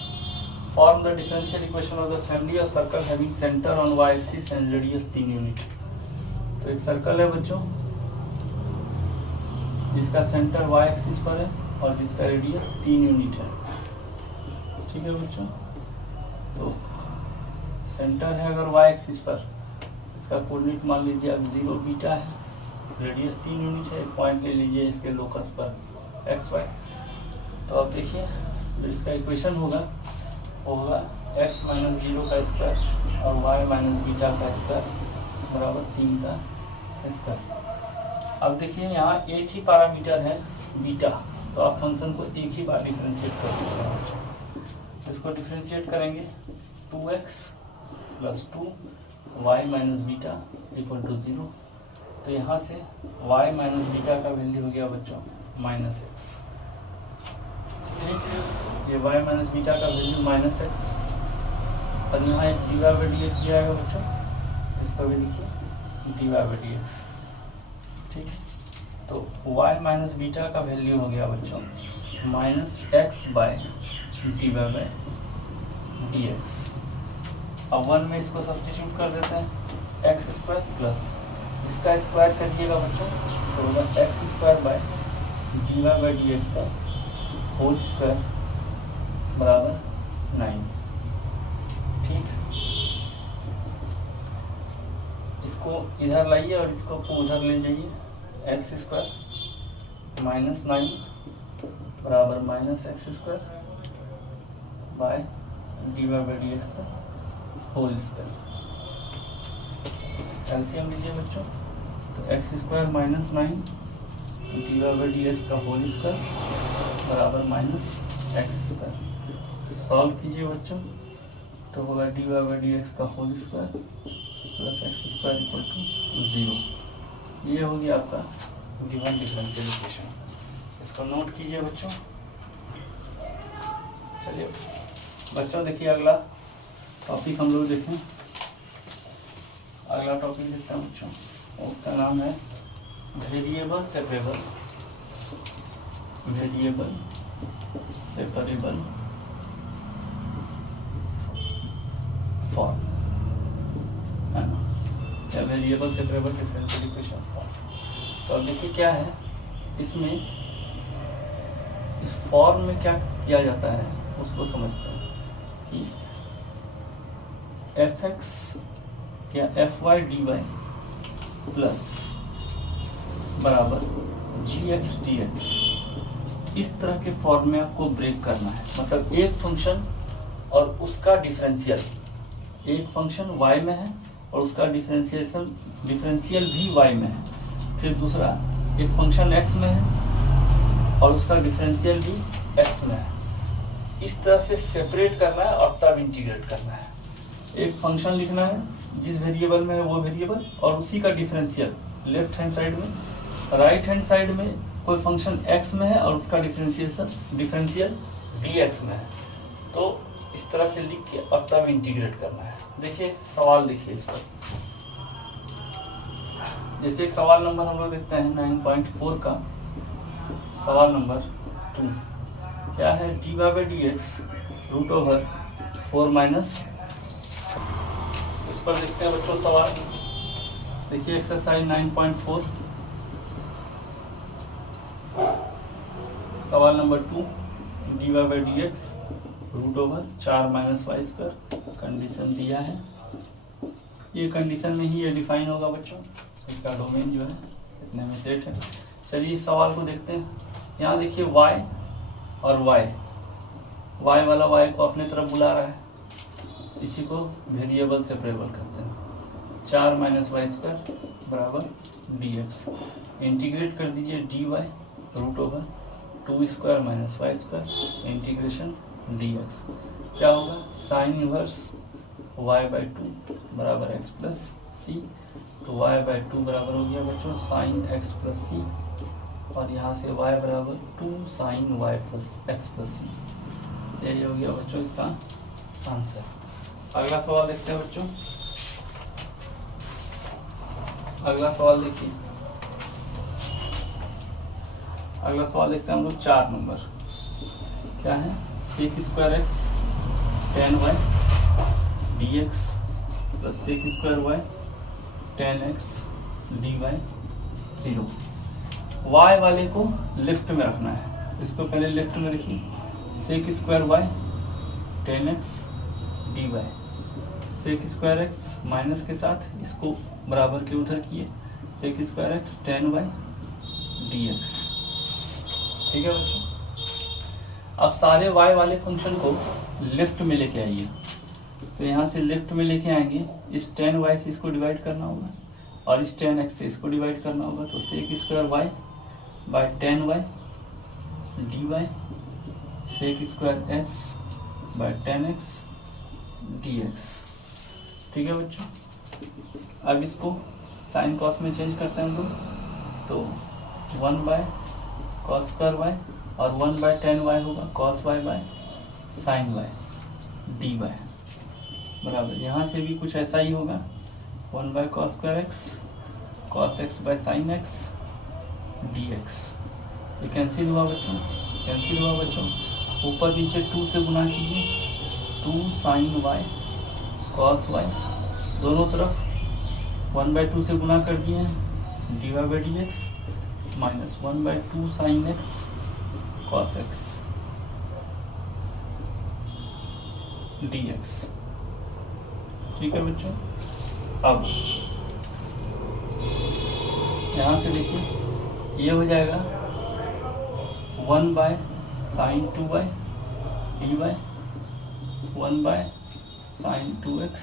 Form the differential equation of the family of circle having centre on y axis and radius 3 unit. तो एक सर्कल है बच्चों जिसका सेंटर वाई एक्सिस पर है और जिसका रेडियस 3 यूनिट है। ठीक है बच्चों, तो सेंटर है अगर वाई एक्सिस पर, इसका कोऑर्डिनेट मान लीजिए अब 0 बीटा है, रेडियस 3 यूनिट है, पॉइंट ले लीजिए इसके लोकस पर एक्स वाई। तो अब देखिए जो इसका इक्वेशन होगा वो होगा एक्स माइनस 0 का स्क्वायर और वाई माइनस बीटा का स्क्वायर बराबर 3 का स्क्वायर। अब देखिए यहाँ एक ही पैरामीटर है बीटा, तो आप फंक्शन को एक ही बार डिफरेंशिएट कर सकते हैं। इसको डिफरेंशिएट करेंगे 2x plus 2 y minus beta equal to 0। तो यहाँ से y माइनस बीटा का वैल्यू हो गया बच्चों माइनस एक्स। ठीक है, ये y माइनस बीटा का वैल्यू माइनस एक्स और यहाँ एक d y by d x दिया गया बच्चों, इसको भी लिखिए d y by d x. ठीक, तो y माइनस बीटा का वैल्यू हो गया बच्चों minus x by d y by d x. अब 1 में इसको सब्स्टिट्यूट कर देते हैं, एक्स स्क्वायर प्लस इसका स्क्वायर करिएगा बच्चों तो होगा x square by d y by d x का होल स्क्वायर बराबर 9। ठीक, इसको इधर लाइए और इसको उधर ले जाइए। एक्स स्क्वायर माइनस 9 बराबर minus x square by d y by d x का होल स्क्वायर। एलसीएम लीजिए बच्चों, तो x square minus 9 d y by d x का होल स्क्वायर बराबर माइनस एक्स स्क्वायर। सॉल्व कीजिए बच्चों, तो होगा d y by d x का whole square plus x square equal to 0। ये होगी आपका गिवन डिफरेंशियल इक्वेशन। इसको नोट कीजिए बच्चों। चलिए बच्चों देखिए अगला टॉपिक हम लोग देखें। अगला टॉपिक देखते हैं बच्चों, उसका नाम है वेरिएबल सेपरेबल फॉर्म, है ना, या variable separable differential equation form. तो अब देखिए क्या है इसमें, इस फॉर्म में क्या किया जाता है उसको समझते हैं कि एफ एक्स या f y d y plus बराबर जी एक्स डी एक्स, इस तरह के फॉर्म में आपको ब्रेक करना है। मतलब एक फंक्शन और उसका डिफरेंशियल, एक फंक्शन y में है और उसका डिफरेंशियल भी y में है। फिर दूसरा एक फंक्शन x में है और उसका डिफरेंशियल भी x में है। इस तरह से सेपरेट करना है और तब इंटीग्रेट करना है। एक फंक्शन लिखना है जिस वेरिएबल में है वो वेरिएबल और उसी का डिफरेंशियल लेफ्ट हैंड साइड में, राइट हैंड साइड में कोई फंक्शन x में है और उसका डिफरेंशियल dx में है। तो इस तरह से लिख के और तब इंटीग्रेट करना है। देखिए सवाल देखिए इस पर, जैसे एक सवाल नंबर हम लोग देखते हैं 9.4 का सवाल नंबर 2, क्या है d y by d x root over 4 minus. इस पर देखते हैं बच्चों सवाल। देखिए एक्सरसाइज 9.4 सवाल number 2, d y by d x root over 4 minus y square condition दिया है। ये कंडीशन में ही ये डिफाइन होगा बच्चों, इसका डोमेन जो है इतने में सेट है। चलिए इस सवाल को देखते हैं। यहाँ देखिए y और y वाला y को अपने तरफ बुला रहा है, इसी को वेरिएबल सेपरेबल करते हैं। 4 माइनस वाई स्क्वायर बराबर dx, इंटीग्रेट कर दीजिए dy root over 2 square minus y square integration dx। क्या होगा, साइन इनवर्स y बाई 2 बराबर x प्लस सी। तो y बाई 2 बराबर हो गया बच्चों साइन x प्लस सी, और यहाँ से y बराबर 2 sine y plus x plus c. यही हो गया बच्चों इसका आंसर। अगला सवाल देखते हैं बच्चों। अगला सवाल देखिए, अगला सवाल देखते हैं हम लोग 4 नंबर। क्या है, sec square x tan y d x plus sec square y tan x d y 0। Y वाले को लेफ्ट में रखना है, इसको पहले लेफ्ट में रखिए। Sec square y tan x d y, sec square x minus के साथ इसको बराबर के उधर किए, sec square x tan y d x. ठीक है बच्चों, अब सारे y वाले फंक्शन को लेफ्ट में लेके आइए। तो यहाँ से लेफ्ट में लेके आएंगे, इस 10y से इसको डिवाइड करना होगा और इस 10x से इसको डिवाइड करना होगा। तो sec square y by 10y d y, sec square x by 10x d x. ठीक है बच्चों, अब इसको साइन कॉस में चेंज करते हैं हम लोग। तो 1 बाय कॉस स्क्वायर वाई और 1 बाय 10y होगा cos y by sine y d y बराबर, यहाँ से भी कुछ ऐसा ही होगा। 1 by cos square x cos x by sine x d x. ये कैंसिल हुआ बच्चों, कैंसिल हुआ बच्चों। ऊपर नीचे 2 से गुना कीजिए, 2 साइन वाई कॉस वाई, दोनों तरफ 1 बाय 2 से गुना कर दिए d y by d x. Minus 1/2 sine x cos x dx। ठीक है बच्चों, अब यहाँ से देखिए ये हो जाएगा 1/sin 2y dy 1/sin 2x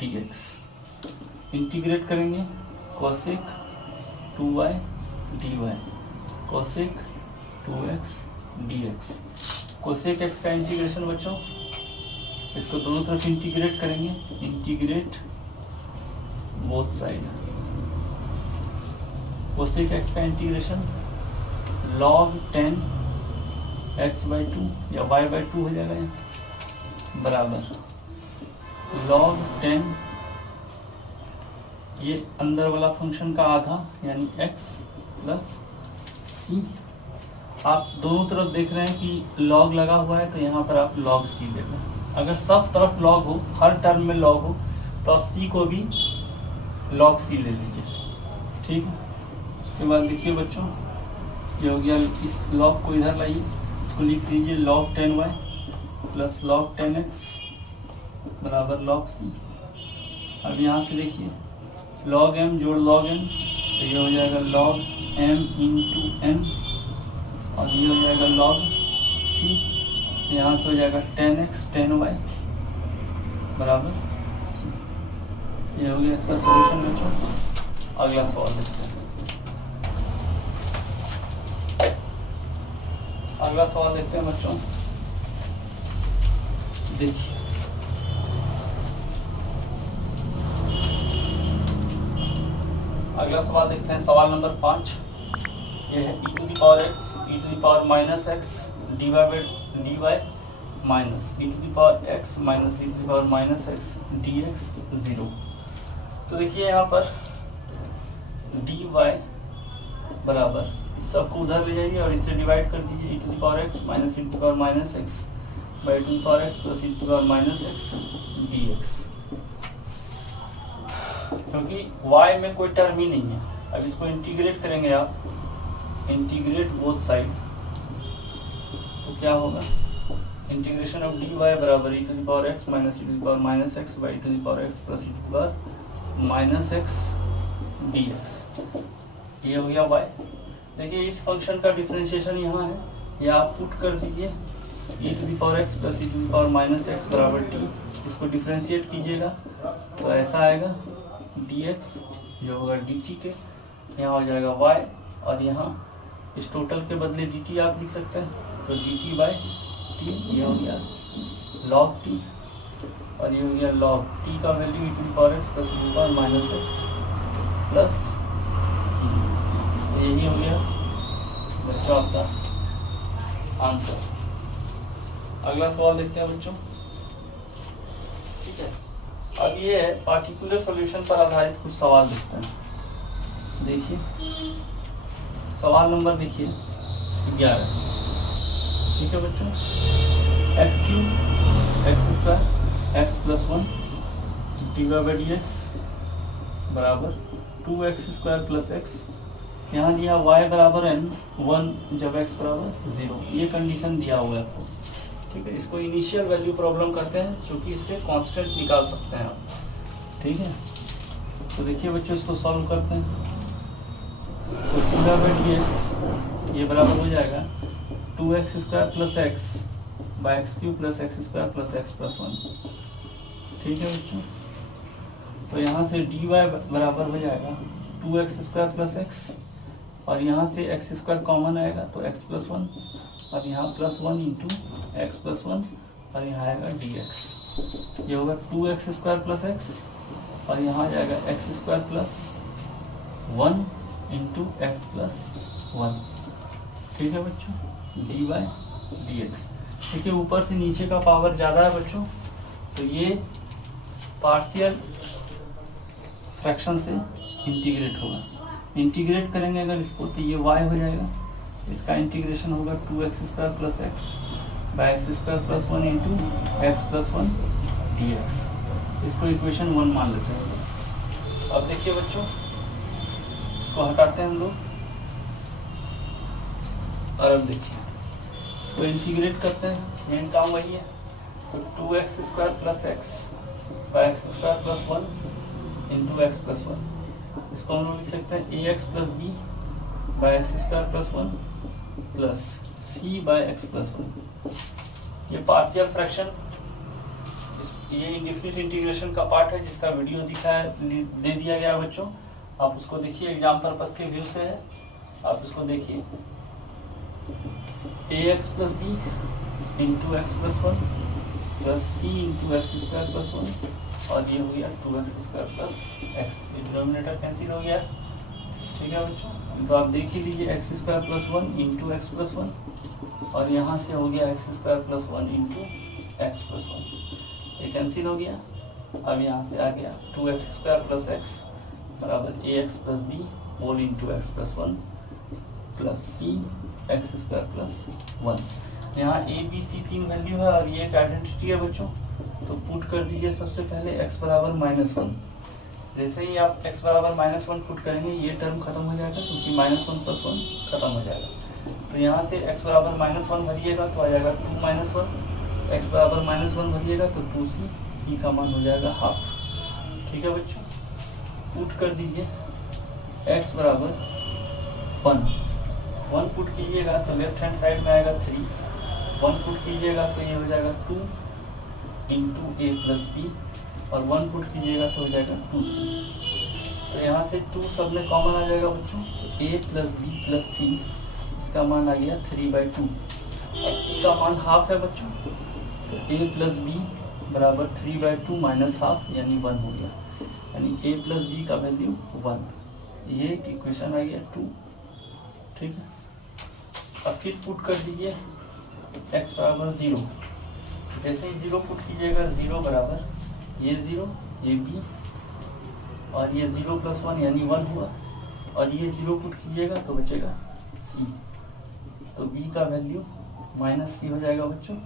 dx। Integrate करेंगे cosec 2y dy cosec 2x dx। Cosec x का इंटीग्रेशन बच्चों, इसको दोनों तरफ इंटीग्रेट करेंगे, integrate both side. Cosec x का इंटीग्रेशन log 10 x/2 या y/2 हो जाएगा बराबर log 10, ये अंदर वाला फंक्शन का आधा यानी x प्लस c। आप दोनों तरफ देख रहे हैं कि log लगा हुआ है, तो यहाँ पर आप log c ले लें। अगर सब तरफ log हो, हर टर्म में log हो, तो आप c को भी log c ले लीजिए। ठीक है, उसके बाद देखिए बच्चों ये हो गया, इस log को इधर लाइए, इसको लिख दीजिए log 10y plus log 10x बराबर log c। अब यहाँ से देखिए log m जोड़ log n, तो ये हो जाएगा log m इंटू n और ये हो जाएगा log c। तो यहाँ से हो जाएगा 10x 10y बराबर c। ये हो गया इसका सॉल्यूशन बच्चों। अगला सवाल देखते हैं। अगला सवाल देखते हैं बच्चों, देखिए अगला सवाल देखते हैं, सवाल नंबर 5। ये है e to the power x e to the power minus x dy minus e to the power x minus e to the power minus x dx 0। तो देखिए यहाँ पर dy बराबर इस सबको उधर ले जाइए और इससे डिवाइड कर दीजिए, e to the power x minus e to the power minus x by to the power x plus e to the power minus x dx। क्योंकि y में कोई टर्म ही नहीं है, अब इसको इंटीग्रेट करेंगे आप, इंटीग्रेट बोथ साइड, तो क्या होगा इंटीग्रेशन ऑफ dy बराबर e to the power x minus e to the power minus x by to the power x plus e to the power minus x dx। ये हो गया y। देखिए इस function का डिफरेंशिएशन यहाँ है, या आप पुट कर दीजिए e to the power x plus e to the power minus x बराबर t। इसको डिफरेंशिएट कीजिएगा तो ऐसा आएगा dx जो होगा dt के, यहाँ हो जाएगा y और यहाँ इस टोटल के बदले dt आप लिख सकते हैं, तो dt बाई t। ये हो गया log t और ये हो गया log t का value e to the power x plus e to the power minus x plus c। यही हो गया बच्चों आपका आंसर। अगला सवाल देखते हैं बच्चों। ठीक है, अब ये है पार्टिकुलर सॉल्यूशन पर आधारित कुछ सवाल देखते हैं। देखिए सवाल नंबर देखिए 11। ठीक है बच्चों, x³ x² x+1 dy/dx बराबर 2x² प्लस x। यहाँ दिया y बराबर n 1 जब x बराबर 0, ये कंडीशन दिया हुआ है आपको। ठीक है, इसको इनिशियल वैल्यू प्रॉब्लम करते हैं, क्योंकि इससे कांस्टेंट निकाल सकते हैं आप। ठीक है, तो देखिए बच्चों इसको सॉल्व करते हैं। तो dy/dx ये बराबर हो जाएगा 2x² plus x by x³ plus x² plus x+1। ठीक है बच्चों, तो यहाँ से dy बराबर हो जाएगा 2x² प्लस x और यहाँ से x² कॉमन आएगा तो x+1 और यहाँ +1 इंटू x+1 और यहाँ आएगा dx। ये होगा 2x² प्लस x और यहाँ आ जाएगा x² प्लस 1 इंटू x+1। ठीक है बच्चों, dy/dx। देखिए ऊपर से नीचे का पावर ज़्यादा है बच्चों, तो ये पार्शियल फ्रैक्शन से इंटीग्रेट होगा। इंटीग्रेट करेंगे अगर इसको तो ये y हो जाएगा, इसका इंटीग्रेशन होगा 2x² plus x by x² plus 1 into x+1 dx। इसको इक्वेशन 1 मान लेते हैं। अब देखिए बच्चों इसको हटाते हैं हम लोग, और अब देखिए इसको इंटीग्रेट करते हैं, मेन काम वही है। तो 2x square plus x by x square plus 1 into x plus 1, इसको हम लोग लिख सकते हैं ax plus b by x square plus 1 plus c by x plus 1। ये पार्शियल फ्रैक्शन, ये इंडेफिनिट इंटीग्रेशन का पार्ट है जिसका वीडियो दे दिया गया है बच्चों, आप उसको देखिए, एग्जाम पर्पस के व्यू से है, आप इसको देखिए। ax plus b into x plus 1 plus c into x square plus 1 और ये हो गया 2x स्क्वायर प्लस एक्स, ये डिनोमिनेटर कैंसिल हो गया। ठीक है बच्चों, तो आप देख ही लीजिए x square plus 1 into x plus 1 और यहाँ से हो गया x square plus 1 into x plus 1, ये कैंसिल हो गया। अब यहाँ से आ गया 2x स्क्वायर प्लस एक्स बराबर ax plus b whole into x plus 1 plus c x square plus 1। यहाँ a b c 3 वैल्यू है और ये एक आइडेंटिटी है बच्चों, तो पुट कर दीजिए सबसे पहले x बराबर -1। जैसे ही आप x बराबर -1 पुट करेंगे ये टर्म खत्म हो जाएगा, क्योंकि -1 प्लस 1 खत्म हो जाएगा। तो यहाँ से x बराबर -1 भरिएगा तो आ जाएगा 2 -1, x बराबर -1 भरिएगा तो 2c, c का मान हो जाएगा हाफ। ठीक है बच्चों, पुट कर दीजिए x बराबर 1 पुट कीजिएगा तो लेफ्ट हैंड साइड में आएगा 3, 1 पुट कीजिएगा तो ये हो जाएगा 2 इंटू ए प्लस बी और 1 पुट कीजिएगा तो हो जाएगा 2c। तो यहाँ से 2 सब में कॉमन आ जाएगा बच्चों, तो a प्लस बी प्लस सी, इसका मान आ गया 3/2 और c का मान हाफ है बच्चों, तो a प्लस बी बराबर 3/2 माइनस हाफ यानी 1 हो गया, यानी a प्लस बी का वैल्यू 1। ये इक्वेशन आ गया 2। ठीक है, अब फिर पुट कर दीजिए x बराबर 0, जैसे ही 0 पुट कीजिएगा 0 बराबर ये 0 ये b और ये 0 प्लस 1 यानी 1 हुआ, और ये 0 पुट कीजिएगा तो बचेगा c, तो b का वैल्यू -c हो जाएगा बच्चों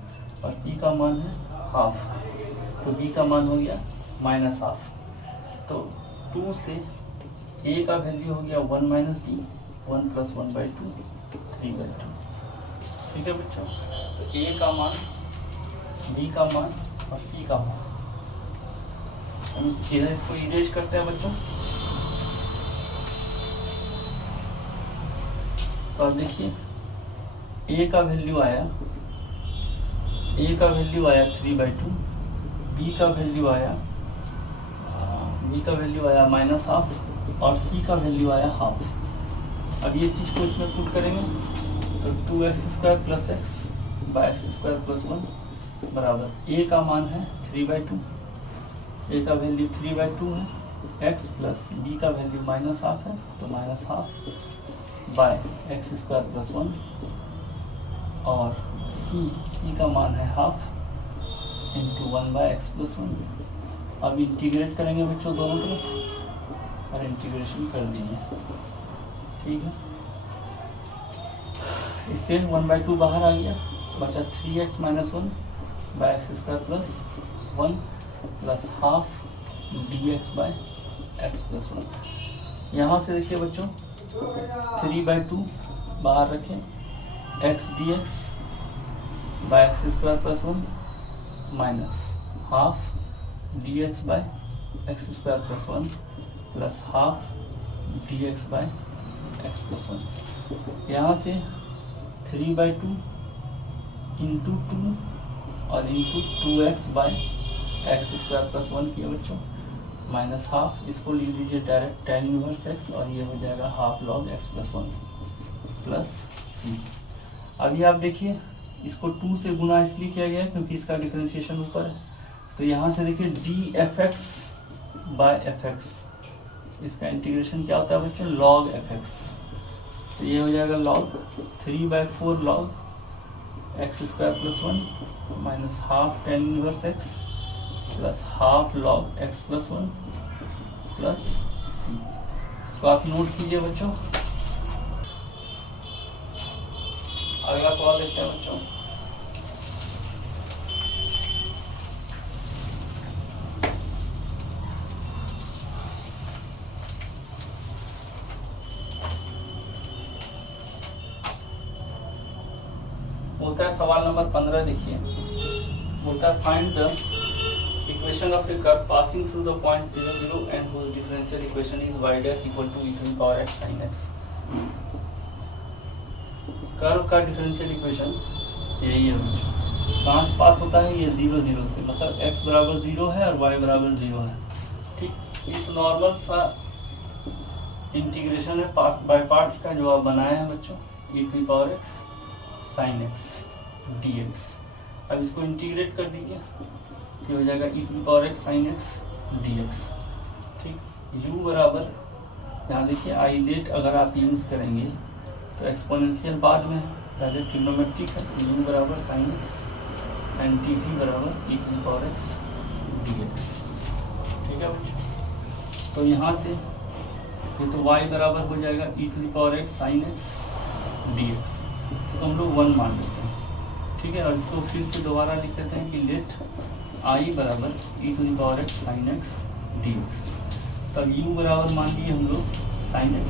और c का मान है हाफ, तो b का मान हो गया -हाफ। तो 2 से a का वैल्यू हो गया 1 माइनस b, 1 प्लस 1/2 3/2। ठीक है बच्चों, तो a का मान, b का मान और c का मान, हम इधर इसको इरेज करते हैं बच्चों। तो आप देखिए a का वैल्यू आया 3/2, b का वैल्यू आया -हाफ और c का वैल्यू आया हाफ। अब ये चीज को इसमें पुट करेंगे तो 2x square plus x by x square plus 1 बराबर a का मान है 3/2, a का वैल्यू 3/2 है, x प्लस b का वैल्यू -हाफ है तो -half by x square plus 1 और c का मान है half into 1 by x plus 1। अब इंटीग्रेट करेंगे बच्चों दोनों तरफ और इंटीग्रेशन कर दीजिए। ठीक है, इससे 1/2 बाहर आ गया, बचा 3x - 1 by x square plus 1 plus half dx by x plus 1। यहाँ से देखिए बच्चों 3/2 बाहर रखें, x dx by x square plus 1 minus half dx by x square plus 1 plus half dx by x plus 1। यहाँ से 3/2 इंटू 2 और into 2x by x square plus 1 किया बच्चों, माइनस हाफ, इसको लिख दीजिए डायरेक्ट tan इनवर्स x और ये हो जाएगा half log x plus 1 plus c। अभी आप देखिए इसको 2 से गुना इसलिए किया गया क्योंकि इसका डिफरेंशिएशन ऊपर है, तो यहाँ से देखिए dfx बाय fx, इसका इंटीग्रेशन क्या होता है बच्चों log fx, तो ये हो जाएगा log 3/4 log x square plus 1 minus half tan inverse x plus half log x plus 1 plus c। इसको आप नोट कीजिए बच्चों। अगला सवाल देखते हैं बच्चों। बोलता है सवाल नंबर 15 देखिए, बोलता है find the equation of a curve passing through the point 0 0 and whose differential equation is y dash equal to e to the power x sin x। Curve का डिफरेंशियल इक्वेशन यही है बच्चों, कहाँ से पास होता है, ये 0 0 से, मतलब x बराबर 0 है और y बराबर 0 है। ठीक, इस नॉर्मल सा इंटीग्रेशन है पार्ट बाय पार्ट्स का जो आप बनाए हैं बच्चों, e to the power x sin x dx। अब इसको इंटीग्रेट कर दीजिए, ये हो जाएगा e to the power x sin x dx। ठीक, u बराबर, यहाँ देखिए आई डेट अगर आप यूज करेंगे तो एक्सपोनेंशियल बाद में है, पहले ट्रिग्नोमेट्रिक है, तो u बराबर sin x एंड dv बराबर e to the power x dx। ठीक है बच्चों, तो यहाँ से ये तो y बराबर हो जाएगा e to the power x sin x dx, इसको हम लोग 1 मान लेते हैं। ठीक है, और इसको फिर से दोबारा लिख देते हैं कि लेट i बराबर e to the power x sin x dx। तब u बराबर मान लिए हम लोग sin x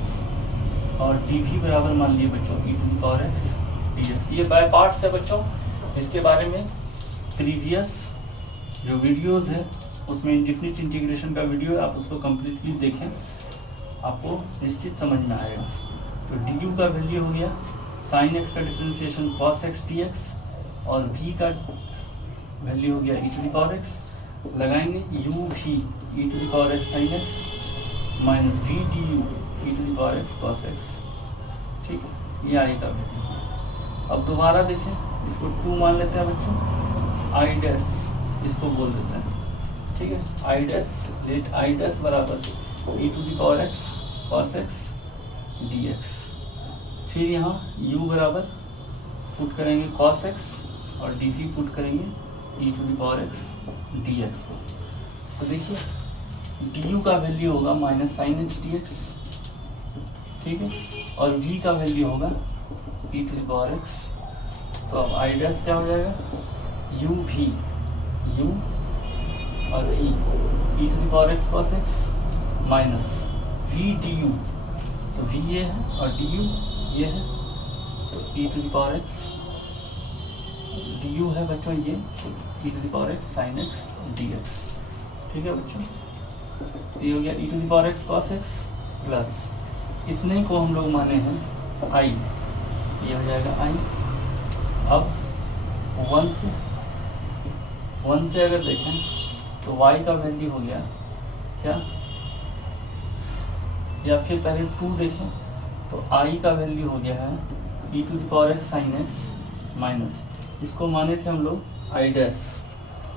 और dv बराबर मान लिए बच्चों e to the power x dx। ये बाय पार्ट्स है बच्चों, इसके बारे में प्रीवियस जो वीडियोस है उसमें इंडेफिनिट इंटीग्रेशन का वीडियो है, आप उसको कम्प्लीटली देखें, आपको निश्चित समझ में आएगा। तो du का वैल्यू हो गया sin x का डिफरेंशिएशन cos x dx और v का वैल्यू हो गया e to the power x, लगाएंगे u v e to the power x sin x minus v du e to the power x cos x। ठीक है, ये आई का वैल्यू। अब दोबारा देखें, इसको 2 मान लेते हैं बच्चों, i डैश इसको बोल देते हैं। ठीक है, i dash let i dash बराबर e to the power x cos x dx। फिर यहाँ u बराबर पुट करेंगे cos x और dv पुट करेंगे e to the power x dx को। तो देखिए du का वैल्यू होगा माइनस sin x dx। ठीक है, और v का वैल्यू होगा e to the power x। तो अब i डैश क्या हो जाएगा, u v u और v e to the power x cos x minus v du, तो v ये है और du ये है, तो e to the power x du है बच्चों ये, तो e to the power x sin x dx। ठीक है बच्चों, ये हो गया e to the power x cos x plus इतने को हम लोग माने हैं i, ये हो जाएगा i। अब 1 से अगर देखें तो y का वैल्यू हो गया क्या, या फिर पहले 2 देखें तो i का वैल्यू हो गया है e to the power x sin x minus, इसको माने थे हम लोग i डैश,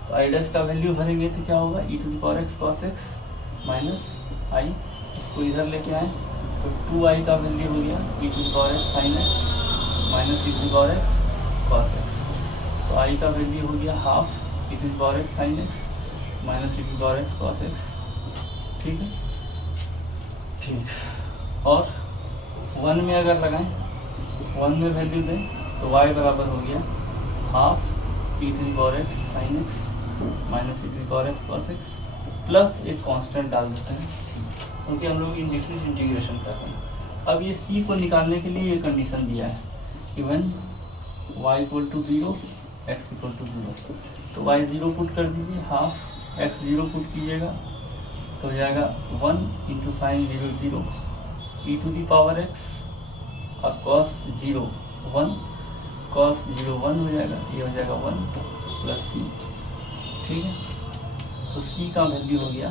तो i डैश का वैल्यू भरेंगे तो क्या होगा e to the power x cos x minus i, इसको इधर लेके आए तो 2i का वैल्यू हो गया e to the power x sin x minus e to the power x cos x। तो i का वैल्यू हो गया half e to the power x sin x minus e to the power x cos x। ठीक है, ठीक, और 1 में अगर लगाएं, 1 में वैल्यू दें तो y बराबर हो गया half e to the power x sin x minus e to the power x cos x plus एक कांस्टेंट डाल देते हैं c, क्योंकि हम लोग इंडेफिनिट इंटीग्रेशन कर रहे हैं। अब ये c को निकालने के लिए ये कंडीशन दिया है कि when y equal to 0 x equal to 0, तो y 0 पुट कर दीजिए, हाफ x 0 पुट कीजिएगा तो हो जाएगा 1 into sine 0 0 e to the power x और cos 0 1, cos 0 1 हो जाएगा, ये हो जाएगा 1 प्लस c। ठीक है, तो c का वैल्यू हो गया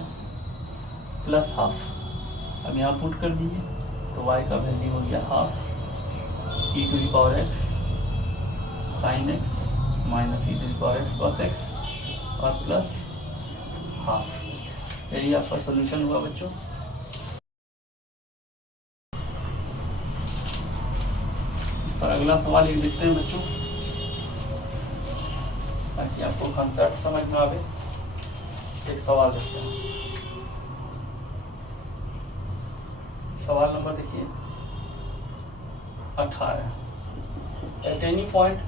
प्लस हाफ। अब यहाँ पुट कर दीजिए तो y का वैल्यू हो गया half e to the power x sin x minus e to the power x cos x और प्लस हाफ। यही आपका सॉल्यूशन हुआ बच्चों। पर अगला सवाल ये देखते हैं बच्चों, ताकि आपको कॉन्सेप्ट समझ में आवे। एक सवाल देखते हैं, सवाल नंबर देखिए 18। At any point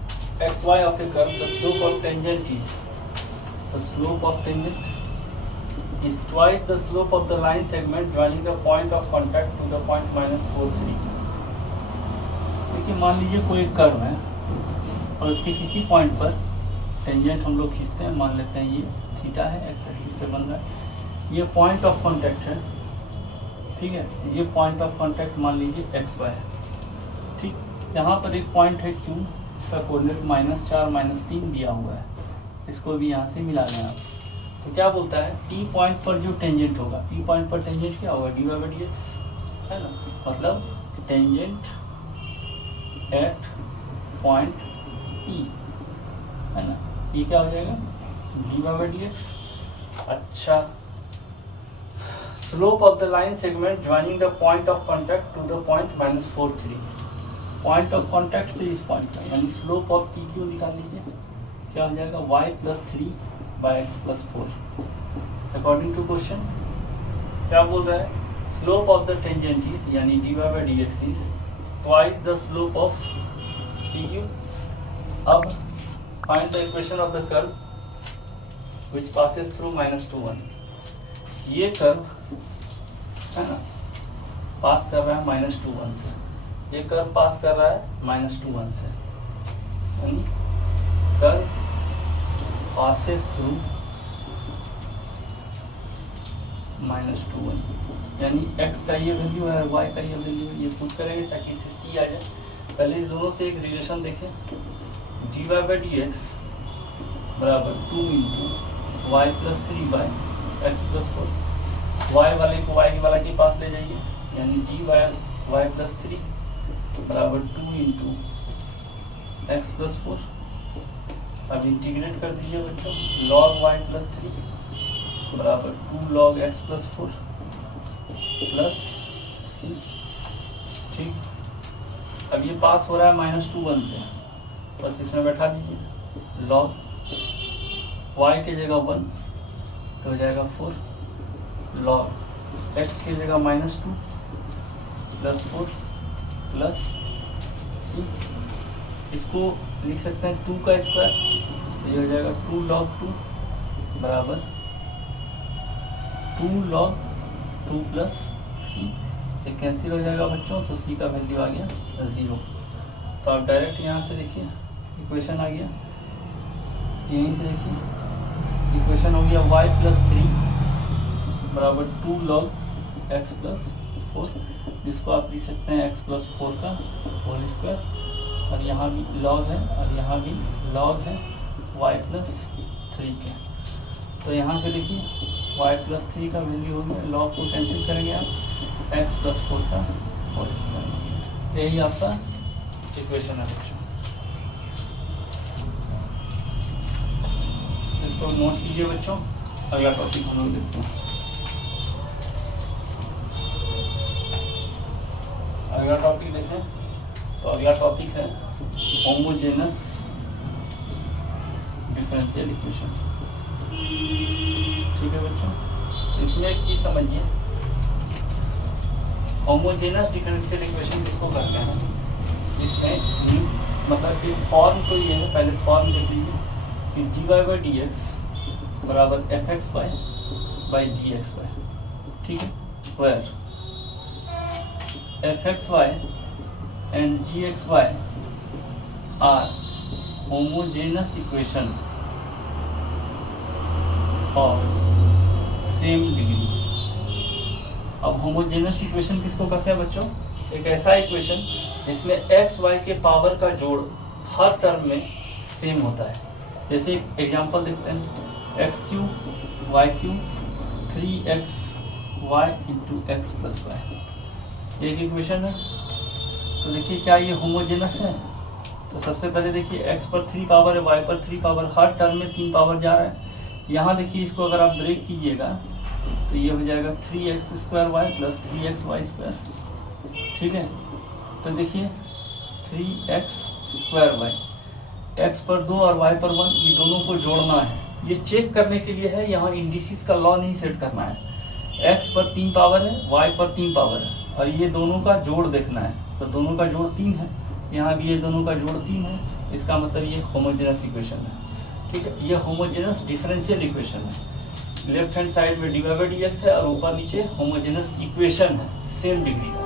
xy of a curve, the slope of tangent is twice the slope of the line segment joining the point of contact to the point -4 3। देखिए मान लीजिए कोई एक कर्व है, और उसके किसी पॉइंट पर टेंजेंट हम लोग खींचते हैं, मान लेते हैं ये थीटा है, एक्स एक्सिस से बन रहा है, ये पॉइंट ऑफ कॉन्टैक्ट है, ठीक है, ये पॉइंट ऑफ कॉन्टैक्ट मान लीजिए एक्स वाई है, ठीक। यहाँ पर एक पॉइंट है क्यू, इसका कोऑर्डिनेट -4 -3 दिया हुआ है, इसको भी यहाँ से मिला लें आप। तो क्या बोलता है, पी पॉइंट पर जो टेंजेंट होगा, पी पॉइंट पर टेंजेंट क्या होगा, dy/dx है ना, मतलब टेंजेंट एट पॉइंट पी है ना, ये क्या हो जाएगा dy/dx। अच्छा, slope of the line segment joining the point of contact to the point -4 3, point of contact से इस पॉइंट का, यानी स्लोप ऑफ पी क्यू निकाल लीजिए, क्या हो जाएगा y+3/x+4 अकॉर्डिंग टू क्वेश्चन। क्या बोल रहा है, slope of the tangent is, यानी dy/dx is twice the slope of P Q. अब find the equation of the curve which passes through -2 1, ये कर्व है ना पास कर रहा है -2 1 से, ये कर्व पास कर रहा है -2 1 से, यानी कर्व passes through -2 1, यानी x का ये वैल्यू है, y का ये वैल्यू है, ये पुट करेंगे ताकि इससे c आ जाए। पहले इस दोनों से एक रिलेशन देखें, dy/dx बराबर 2 × y+3/x+4, y वाले को y वाला के पास ले जाइए, यानी dy/y+3 बराबर 2 × x+4। अब इंटीग्रेट कर दीजिए बच्चों, log y+3 बराबर 2 log x+4 प्लस c, ठीक। अब ये पास हो रहा है -2 1 से, बस इसमें बैठा दीजिए, log y की जगह 1 तो हो जाएगा 4, log x की जगह -2 प्लस 4 प्लस c, इसको लिख सकते हैं 2 का स्क्वायर, ये हो जाएगा 2 log 2 बराबर 2 log 2 प्लस c, ये कैंसिल हो जाएगा बच्चों, तो c का वैल्यू आ गया 0। तो आप डायरेक्ट यहाँ से देखिए इक्वेशन आ गया, यहीं से देखिए इक्वेशन हो गया y+3 बराबर 2 log x+4, जिसको आप लिख सकते हैं x+4 का होल स्क्वायर, और यहाँ भी log है और यहाँ भी log है y+3 के। तो यहाँ से देखिए y+3 का वैल्यू हो गया, log को कैंसिल करेंगे आप, x+4 का होल स्क्वायर, यही आपका इक्वेशन है बच्चों। इसको नोट कीजिए बच्चों, अगला टॉपिक हम लोग देखते हैं। अगला टॉपिक देखें तो अगला टॉपिक है होमोजेनस डिफरेंशियल इक्वेशन, ठीक है बच्चों। इसमें एक चीज समझिए, होमोजेनस डिफरेंशियल इक्वेशन किसको करते हैं, इसमें मतलब कि फॉर्म तो ये है, पहले फॉर्म देख लीजिए कि dy/dx बराबर fxy/gxy, ठीक है, where fxy and gxy are homogeneous equation of same degree। अब होमोजेनस इक्वेशन किसको कहते हैं बच्चों, एक ऐसा इक्वेशन जिसमें एक्स वाई के पावर का जोड़ हर टर्म में सेम होता है। जैसे एग्जांपल देखते हैं, x³ y³ 3xy × x+y, एक इक्वेशन है। तो देखिए क्या ये होमोजेनस है, तो सबसे पहले देखिए x पर 3 पावर है, y पर 3 पावर, हर टर्म में 3 पावर जा रहा है। यहाँ देखिए इसको अगर आप ब्रेक कीजिएगा तो ये हो जाएगा 3x² y + 3xy², ठीक है। तो देखिए 3x² y, x पर 2 और y पर 1, ये दोनों को जोड़ना है। ये चेक करने के लिए है, यहाँ इंडिसेस का लॉ नहीं सेट करना है। x पर 3 पावर है, y पर 3 पावर है, और ये दोनों का जोड़ देखना है। तो दोनों का जोड़ 3 है, यहाँ भी ये दोनों का जोड़ 3 है, इसका मतलब ये होमोजेनस इक्वेशन है, ठीक है। ये होमोजेनस डिफरेंशियल इक्वेशन है, लेफ्ट हैंड साइड में dy/dx है और ऊपर नीचे होमोजेनस इक्वेशन है सेम डिग्री का,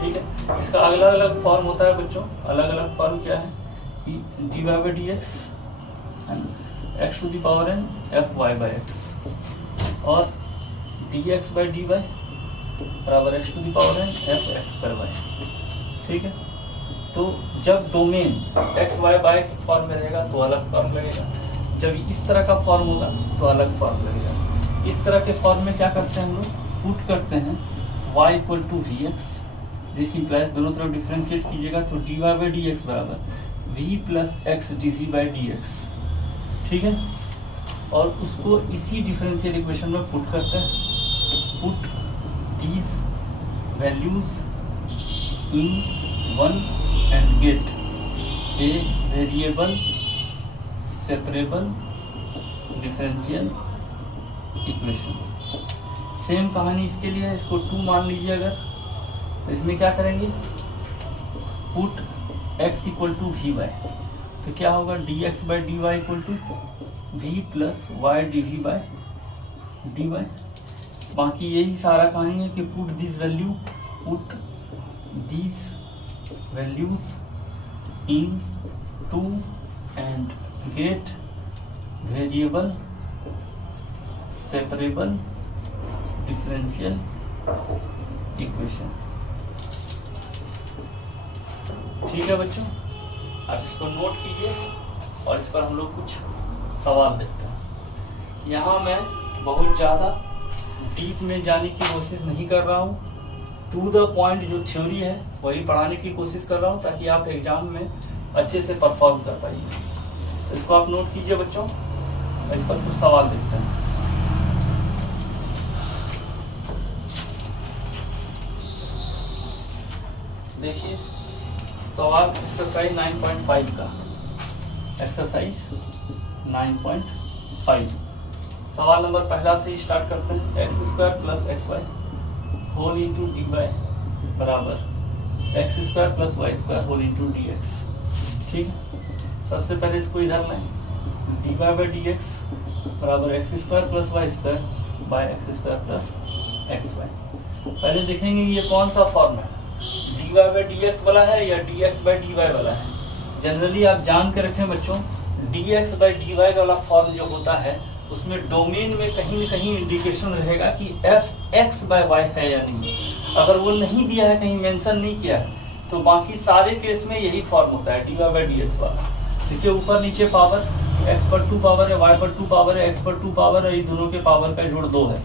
ठीक है। इसका अलग अलग फॉर्म होता है बच्चों, अलग अलग फॉर्म क्या है, d y by d x and x to the power n f y by x और d x by d y बराबर x to the power n f x by y. ठीक है, तो जब डोमेन एक्स वाई बाई के form में रहेगा तो अलग फॉर्म लगेगा, जब इस तरह का फॉर्म होगा तो अलग फॉर्म लगेगा। इस तरह के फॉर्म में क्या करते हैं हम लोग, पुट करते हैं y equal to v x, this implies दोनों तरफ डिफ्रेंशिएट कीजिएगा तो d y by d x बराबर v plus x d v by d x. ठीक है, और उसको इसी डिफरेंशियल इक्वेशन में पुट करते हैं, put these values in one and gate a variable separable differential equation. Same कहानी इसके लिए है, इसको 2 मान लीजिए अगर, तो इसमें क्या करेंगे, put x equal to v y, तो क्या होगा d x by d y equal to v plus y d v by d y. बाकी यही सारा कहानी है कि put this value, put these values in 2 and get variable separable differential equation. ठीक है बच्चों, आप इसको नोट कीजिए और इस पर हम लोग कुछ सवाल देखते हैं। यहाँ मैं बहुत ज़्यादा डीप में जाने की कोशिश नहीं कर रहा हूँ, टू द पॉइंट जो थ्योरी है वही पढ़ाने की कोशिश कर रहा हूँ ताकि आप एग्जाम में अच्छे से परफॉर्म कर पाइए। तो इसको आप नोट कीजिए बच्चों, इस पर कुछ सवाल देखते हैं। देखिए सवाल एक्सरसाइज 9.5 का, एक्सरसाइज 9.5 सवाल नंबर पहला से ही स्टार्ट करते हैं। X square plus x y whole into d y बराबर x square plus y square whole into d x. ठीक है, सबसे पहले इसको इधर लाएं, d y by d x बराबर x square plus y square by x square plus x y. पहले देखेंगे ये कौन सा फॉर्म है, d y by d x वाला है या d x by d y वाला है। जनरली आप जान के रखें बच्चों, d x by d y वाला फॉर्म जो होता है उसमें डोमेन में कहीं न कहीं इंडिकेशन रहेगा कि एफ एक्स बाई वाई है या नहीं। अगर वो नहीं दिया है, कहीं मेंशन नहीं किया है, तो बाकी सारे केस में यही फॉर्म होता है d y by d x वाला। देखिए ऊपर नीचे पावर, एक्स पर 2 पावर है, वाई पर 2 पावर है, एक्स पर 2 पावर है, ये दोनों के पावर का जोड़ 2 है।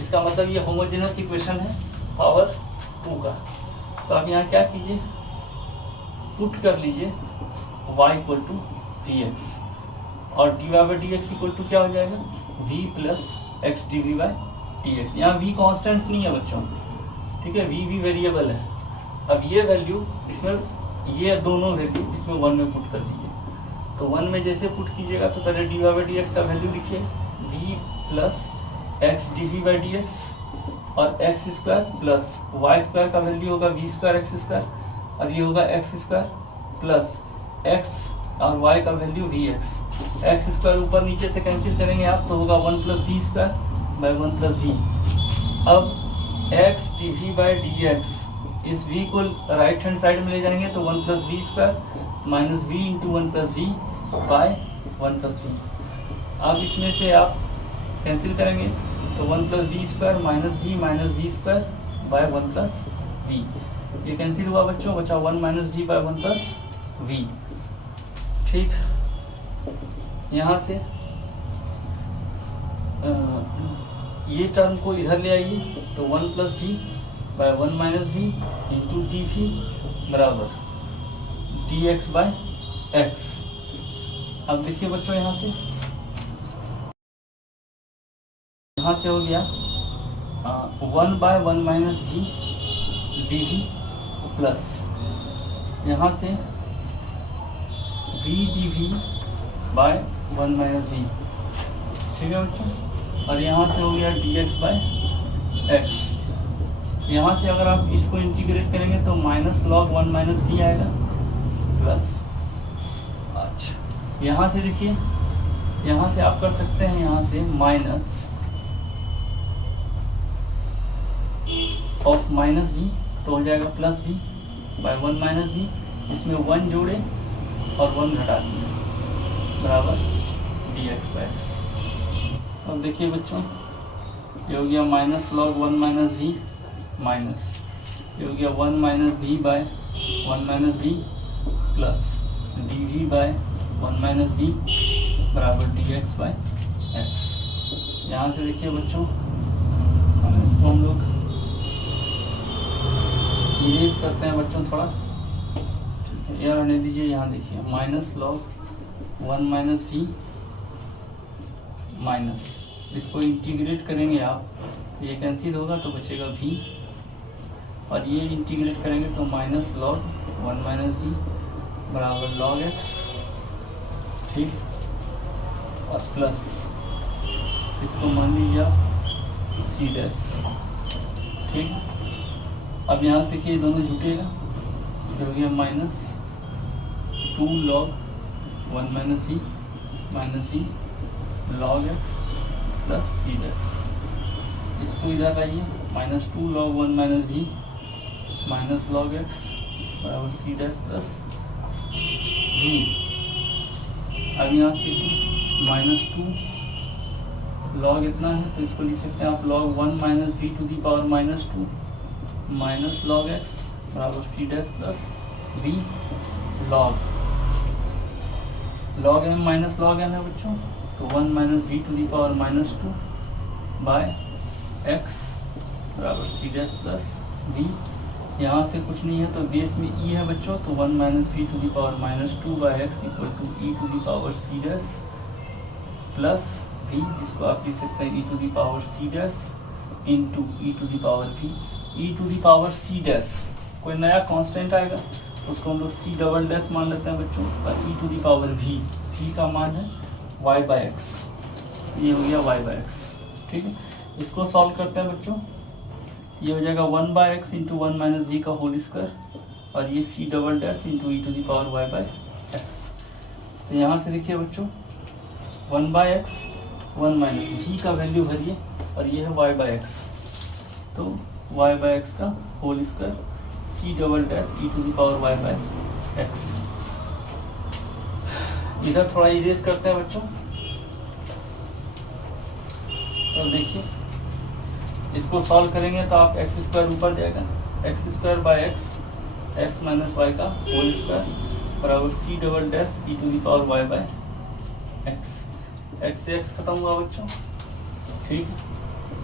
इसका मतलब ये होमोजेनस इक्वेशन है पावर 2 का। तो आप यहाँ क्या कीजिए, पुट कर लीजिए y equal to v x और d y by d x equal to क्या हो जाएगा v plus x d v by d x. यहाँ v कांस्टेंट नहीं है बच्चों, ठीक है, v भी वेरिएबल है। अब ये वैल्यू इसमें, ये दोनों वैल्यू इसमें 1 में पुट कर दीजिए। तो 1 में जैसे पुट कीजिएगा तो पहले d y by d x का वैल्यू लिखिए v plus x d v by d x और x square plus y square का वैल्यू होगा वी स्क्वायर एक्स स्क्वायर और ये होगा एक्स स्क्वायर प्लस एक्स और वाई का value v x. X square ऊपर नीचे से कैंसिल करेंगे आप तो होगा 1 plus v square by 1 plus v. अब x d v by d x, इस v को राइट हैंड साइड में ले जाएंगे तो 1 plus v square minus v into 1 plus v by 1 plus v. अब इसमें से आप कैंसिल करेंगे तो 1 plus v square minus v square by 1 plus v. ये कैंसिल हुआ बच्चों, बचा 1 minus v by 1 plus v. ठीक, यहाँ से ये टर्म को इधर ले आइए तो 1 plus v by 1 minus v into d v बराबर डी एक्स बाय एक्स। अब देखिए बच्चों यहाँ से हो गया 1 by 1 minus v d v plus यहाँ से v d v by 1 minus v. ठीक है बच्चों, और यहाँ से हो गया डी एक्स बाय एक्स। यहाँ से अगर आप इसको इंटीग्रेट करेंगे तो माइनस लॉग 1 माइनस वी आएगा प्लस। अच्छा, यहाँ से देखिए, यहाँ से आप कर सकते हैं, यहाँ से माइनस ऑफ माइनस वी तो हो जाएगा plus v by 1 minus v. इसमें 1 जोड़े और 1 घटा दिया बराबर dx बाय x। अब देखिए बच्चों, ये हो गया minus log 1 minus v minus, ये हो गया 1 माइनस भी बाय 1 माइनस भी प्लस dv बाय 1 माइनस भी बराबर dx बाय x। यहाँ से देखिए बच्चों, इसको हम लोग इरेज करते हैं बच्चों थोड़ा, ठीक है, यह रहने दीजिए। यहाँ देखिए minus log 1 minus v minus, इसको इंटीग्रेट करेंगे आप, ये कैंसिल होगा तो बचेगा v, और ये इंटीग्रेट करेंगे तो माइनस लॉग 1 माइनस भी बराबर लॉग x, ठीक, और प्लस इसको मान लीजिए सी डैश, ठीक। अब यहाँ से देखिए दोनों जुटेगा, तो हो गया minus 2 log 1 minus v log x plus c dash. इसको इधर लाइए, minus 2 log 1 minus v minus log x बराबर सी डैश प्लस v। अब यहाँ से माइनस 2 लॉग इतना है तो इसको लिख सकते हैं आप log 1 minus v to the power minus 2 minus log x बराबर c dash plus v log m minus log n है बच्चों, तो 1 minus v to the power minus 2 by x बराबर सी डैश प्लस v। यहाँ से कुछ नहीं है तो बेस में e है बच्चों, तो 1 minus v to the power minus 2 by x equal to e to the power c dash plus v, जिसको आप लिख सकते हैं e to the power c dash into e to the power v। e to the power c dash कोई नया constant आएगा उसको हम लोग सी डबल डैश मान लेते हैं बच्चों, और e to the power v का मान है y बाय एक्स, ये हो गया y बाय एक्स, ठीक है। इसको सॉल्व करते हैं बच्चों, ये हो जाएगा 1 by x into 1 minus v का होल स्क्वायर, और ये c double dash into e to the power y by x. तो यहाँ से देखिए बच्चों 1 बाय एक्स 1 माइनस v का वैल्यू भरिए, और ये है y बाय एक्स, तो y बाय एक्स का whole square c double dash e to the power y by x. इधर थोड़ा इरेज करते हैं बच्चों, तो देखिए इसको सॉल्व करेंगे तो आप एक्स स्क्वायर ऊपर जाएगा, x square by x x minus y का होल स्क्वायर बराबर c double dash e to the power y by x. X से एक्स खत्म हुआ बच्चों, ठीक।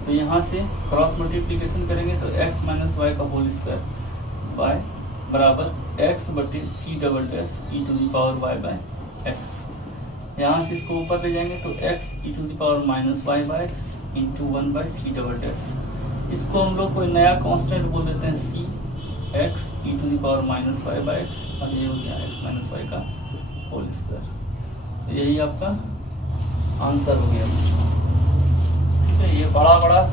तो यहाँ से क्रॉस मल्टीप्लीकेशन करेंगे तो एक्स माइनस वाई का होल स्क्वायर बाय बराबर एक्स बटे c double dash e to the power y by x. यहाँ से इसको ऊपर ले जाएंगे तो x e to the power minus y by x into 1 by c double dash. इसको हम लोग कोई नया कांस्टेंट बोल देते हैं c x e to the power minus y by x, और ये हो गया एक्स माइनस वाई का होल स्क्वायर। यही आपका आंसर हो गया बच्चों, ठीक है। ये बड़ा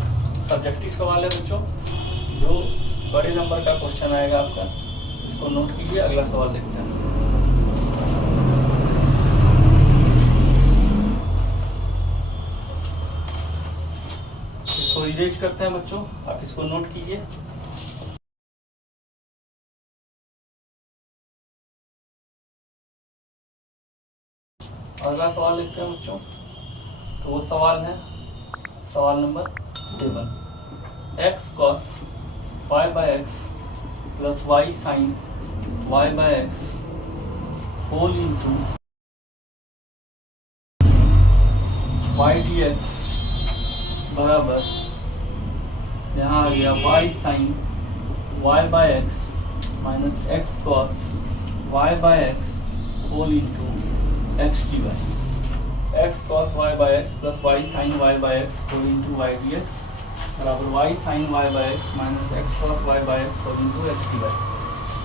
सब्जेक्टिव सवाल है बच्चों, जो बड़े नंबर का क्वेश्चन आएगा आपका, इसको नोट कीजिए। अगला सवाल देखते हैं। इसको इरेज करते हैं बच्चों, आप इसको नोट कीजिए। अगला सवाल लिखते हैं बच्चों, तो वो सवाल है सवाल नंबर 7। X cos y by x plus y sine y by x whole into y d x बराबर, यहाँ आ गया y sine y by x minus x cos y by x whole into x d y. X cos y by x plus y sine y by x whole into y d x बराबर y sine y by x minus x cos y by x whole into x d y.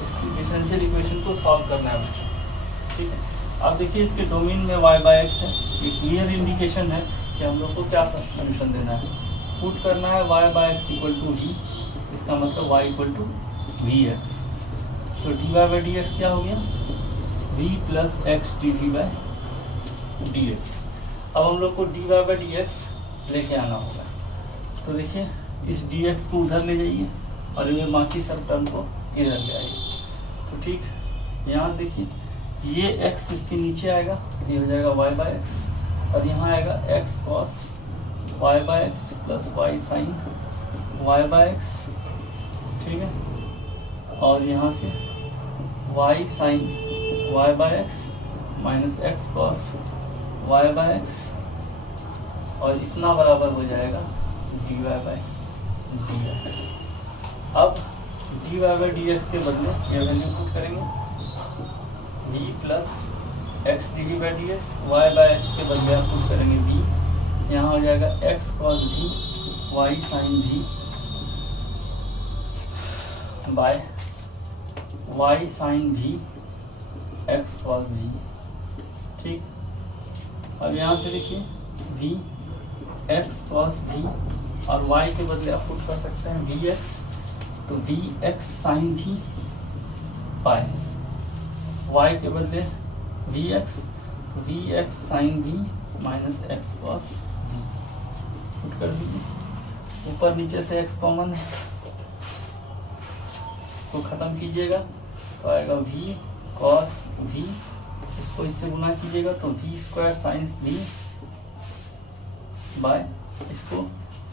इस differential equation को solve करना है बच्चों, ठीक है। अब देखिए इसके डोमेन में वाई बाय एक्स है, ये क्लियर इंडिकेशन है कि हम लोग को क्या सॉल्यूशन देना है। पुट करना है y by x equal to v, इसका मतलब y equal to v x. तो d y by d x क्या हो गया, v plus x d v by d x. अब हम लोग को d y by d x लेके आना होगा, तो देखिए इस डी एक्स को उधर ले जाइए और ये बाकी सब टर्म को इधर ले आइए। तो ठीक, यहाँ देखिए ये x इसके नीचे आएगा, ये हो जाएगा y बाय एक्स, और यहाँ आएगा x cos y by x plus y sine y by x, ठीक है, और यहाँ से y sine y by x minus x cos y by x, और इतना बराबर हो जाएगा dy बाय dx। अब dy बाय dx के बदले ये वैल्यू पुट करेंगे v plus x d v by d x, y by x के बदले आप पुट करेंगे v, यहाँ हो जाएगा x cos v y sine v by y sine v x cos v, ठीक। अब यहाँ से देखिए v x कॉस v और y के बदले आप पुट कर सकते हैं vx, तो vx sine v by y के बदले vx, तो vx sine v minus x cos v put कर दीजिए। ऊपर नीचे से x कॉमन है तो खत्म कीजिएगा, तो आएगा v कॉस v, इसको इससे गुना कीजिएगा तो v square sine v by इसको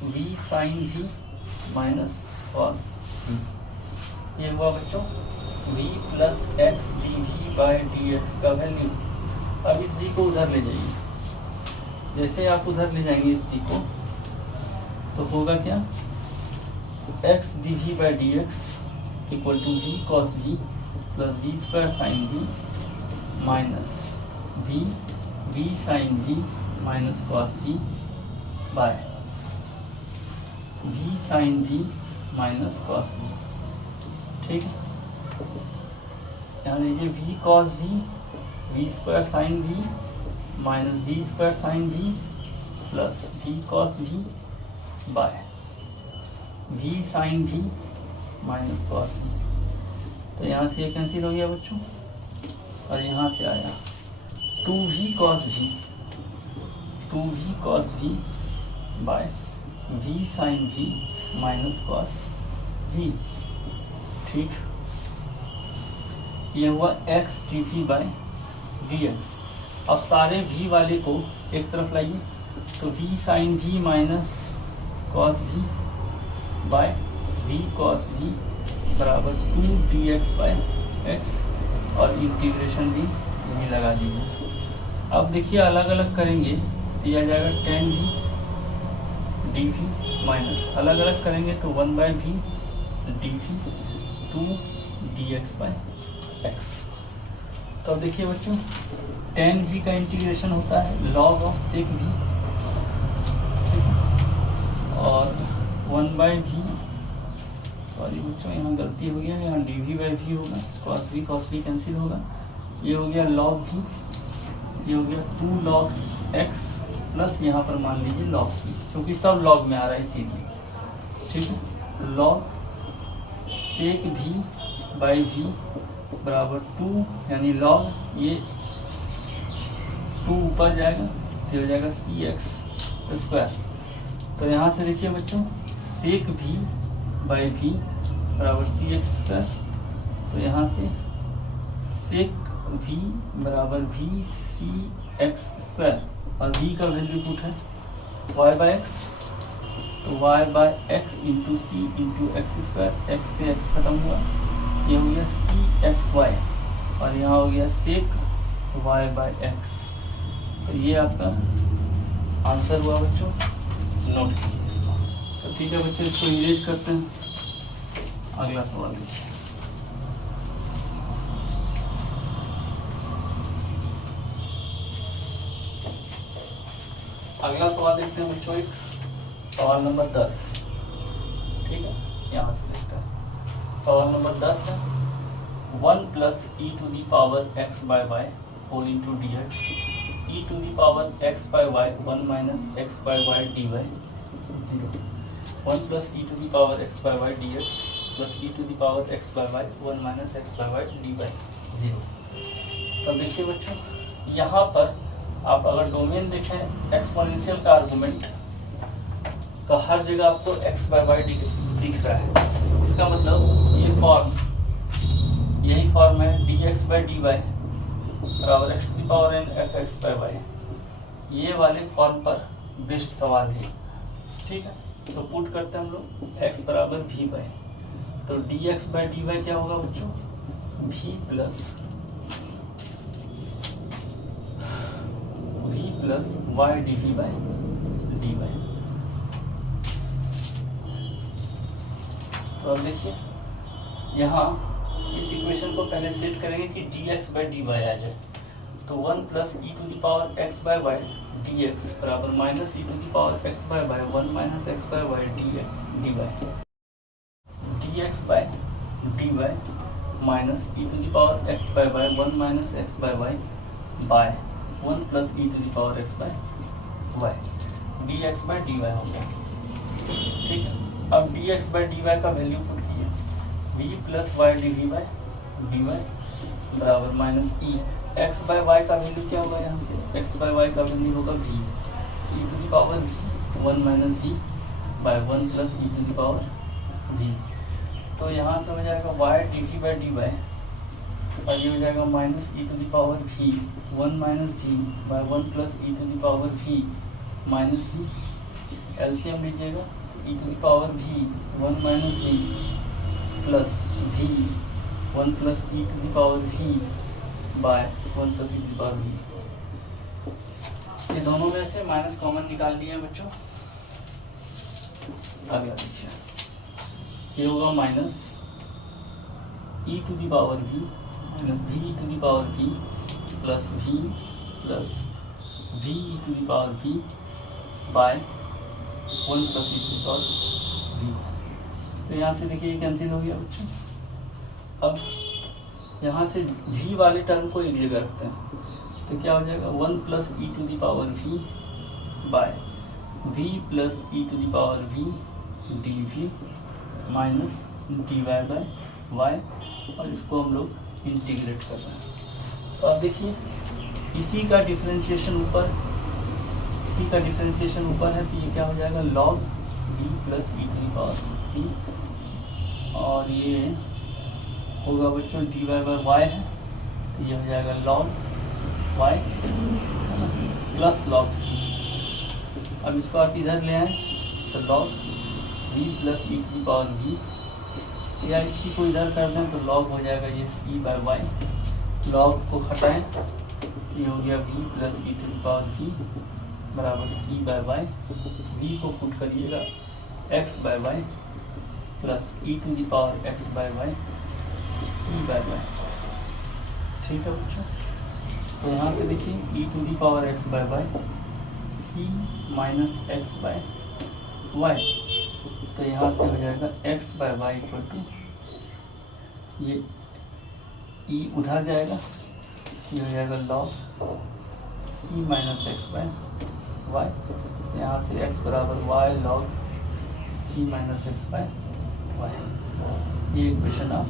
v sine v minus cos v। ये हुआ बच्चों v plus x d v by d x का वैल्यू। अब इस v को उधर ले जाइए, जैसे आप उधर ले जाएंगे इस v को तो होगा क्या, x d v by d x equal to v cos v plus v square sine v minus v sine v minus cos v by v sine v minus cos v, ठीक। यहाँ लीजिए v cos v square sine v minus v square sine v plus v cos v by v sine v minus cos v। तो यहाँ से ये cancel हो गया बच्चों, और यहाँ से आया 2v cos v by v sine v minus cos v, ठीक। ये हुआ x d v by d x. अब सारे v वाले को एक तरफ लाइए, तो v sine v minus cos v by v cos v बराबर 2 dx बाय x, और इंटीग्रेशन भी यही लगा दीजिए। अब देखिए अलग अलग करेंगे तो यह आ जाएगा tan v dv माइनस अलग अलग करेंगे तो 1 by v dv 2 dx by x। तो अब देखिए बच्चों tan v का इंटीग्रेशन होता है log ऑफ sec v, ठीक है, और 1 बाई v, सॉरी बच्चों यहाँ गलती हो गया, यहाँ dv बाई v होगा, cos v कैंसिल होगा, ये हो गया log v, ये हो गया 2 log x प्लस यहाँ पर मान लीजिए log c, क्योंकि सब log में आ रहा है इसीलिए, ठीक है। log sec v by v बराबर 2, यानी log ये 2 ऊपर जाएगा तो हो जाएगा सी एक्स स्क्वायर। तो यहाँ से देखिए बच्चों sec v बाई v बराबर सी एक्स स्क्वायर, तो यहाँ से sec v बराबर v सी एक्स स्क्वायर, और v का वैल्यू पुट है y बाय एक्स, तो y by x into C into x square, x से x खत्म हुआ, ये हो गया सी एक्स वाई, और यहाँ हो गया सेक y बाय एक्स। तो ये आपका आंसर हुआ बच्चों, नोट कीजिए इसको। तो ठीक है बच्चों, इसको इरेज करते हैं। अगला सवाल देखिए। अगला सवाल देखते हैं बच्चों, एक सवाल नंबर 10, ठीक है, यहाँ से देखते हैं। सवाल नंबर 10 है 1 plus e to the power x by y whole into d x, e to the power x by y 1 minus x by y d y 0, 1 plus e to the power x by y d x plus e to the power x by y 1 minus x by y d y 0। तो देखिए बच्चों, यहाँ पर आप अगर domain देखें exponential का argument, तो हर जगह आपको एक्स बाय वाई दिख रहा है। इसका मतलब ये फॉर्म, यही फॉर्म है d x by d y बराबर x to the power n f x by y, ये वाले फॉर्म पर बेस्ड सवाल है। ठीक है, तो पुट करते हैं हम लोग एक्स बराबर वी बाई, तो d x by d y क्या होगा बच्चों, v plus y d v by d y. तो अब देखिए यहाँ इस इक्वेशन को पहले सेट करेंगे कि d x by d y आ जाए, तो 1 plus e to the power x by y d x बराबर minus e to the power x by y 1 minus x by y d x d y, d x by d y minus e to the power x by y 1 minus x by y by 1 plus e to the power x by y, d x by d y हो गया। ठीक है, अब d x by d y का value put किए, v plus y d v by d y बराबर minus e, x by y का value क्या होगा, यहाँ से एक्स बाय वाई का वैल्यू होगा v, e to the power v 1 minus v by 1 plus e to the power v, तो यहाँ से हो जाएगा y d v by d y, और ये हो जाएगा minus e to the power v 1 minus v by 1 plus e to the power v minus v, LCM लीजिएगा, e to the power v 1 minus v plus v 1 plus e to the power v by 1 plus e to the power v, ये दोनों में से minus common निकाल लिए बच्चों। अगला देखिए, ये होगा minus e to the power v minus v to the power v plus v to the power v by 1 plus e to the power v. तो यहाँ से देखिए ये कैंसिल हो गया बच्चों। अब यहाँ से v वाले टर्म को एक जगह रखते हैं, तो क्या हो जाएगा 1 plus e to the power v by v plus e to the power v d v minus d y by y, और इसको हम लोग इंटीग्रेट कर रहे हैं। तो अब देखिए इसी का डिफरेंशिएशन ऊपर है, तो ये क्या हो जाएगा log v plus e to the power v, और ये होगा बच्चों डी वाई बाय वाई है, तो ये हो जाएगा log y plus log c। अब इसको आप इधर ले आए तो log v plus e to the power v, या इसकी को इधर कर दें तो log हो जाएगा ये c बाय वाई, log को हटाएं, ये हो गया v plus e to the power v बराबर c बाय वाई, v को पुट करिएगा x by y plus e to the power x by y c by y. ठीक है बच्चों, तो यहाँ से देखिए e to the power x by y c minus x by y, तो यहाँ से हो जाएगा x by y equal to, ये e उधर जाएगा, ये हो जाएगा log c minus x by y, यहाँ से x बराबर y log c minus x by y. ये इक्वेशन आप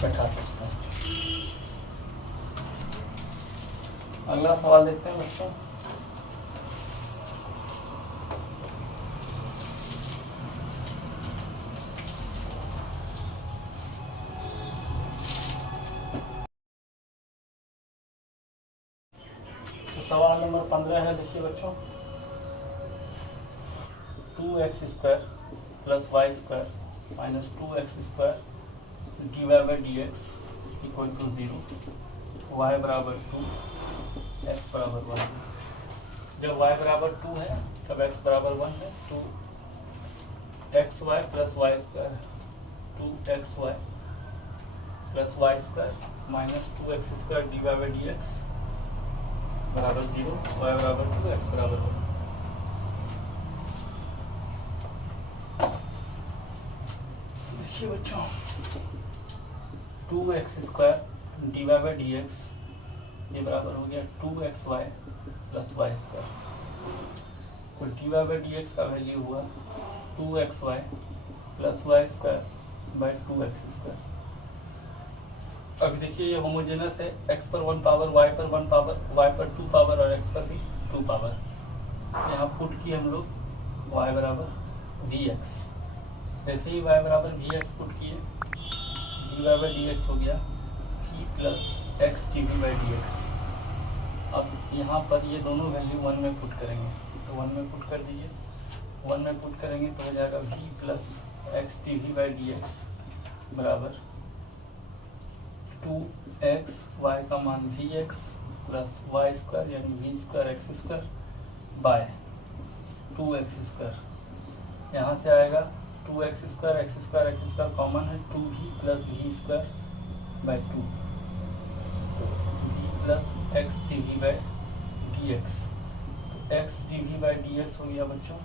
बैठा सकते हैं। अगला सवाल देखते हैं बच्चों। तो सवाल नंबर 15 है, देखिए बच्चों, 2x square plus y square minus 2x square d y by d x equal to 0, y बराबर 2 x बराबर 1। जब y बराबर 2 है तब x बराबर 1 है, 2xy plus y square 2xy plus y square minus 2x square d y by d x बराबर 0, y बराबर 2 x बराबर 1। देखिए बच्चों 2x square d y by d x ये बराबर हो गया 2xy प्लस वाई स्क्वायर, तो d y by d x का वैल्यू हुआ 2xy plus y square by 2x square. अभी देखिए ये होमोजेनस है, x पर 1 पावर, y पर 1 पावर, y पर 2 पावर और x पर भी 2 पावर। यहाँ पुट किए हम लोग y बराबर vx, जैसे ही y बराबर vx पुट किए d y by d x हो गया v plus x d v by d x. अब यहाँ पर ये दोनों वैल्यू 1 में पुट करेंगे, तो 1 में पुट कर दीजिए। 1 में पुट करेंगे तो हो जाएगा v plus x d v by d x बराबर 2x, y का मान v x plus y square यानी v square x square by 2x square. यहाँ से आएगा 2x square x square common है, 2v plus v square by 2, तो v plus x d v by d x. तो x d v by d x हो गया बच्चों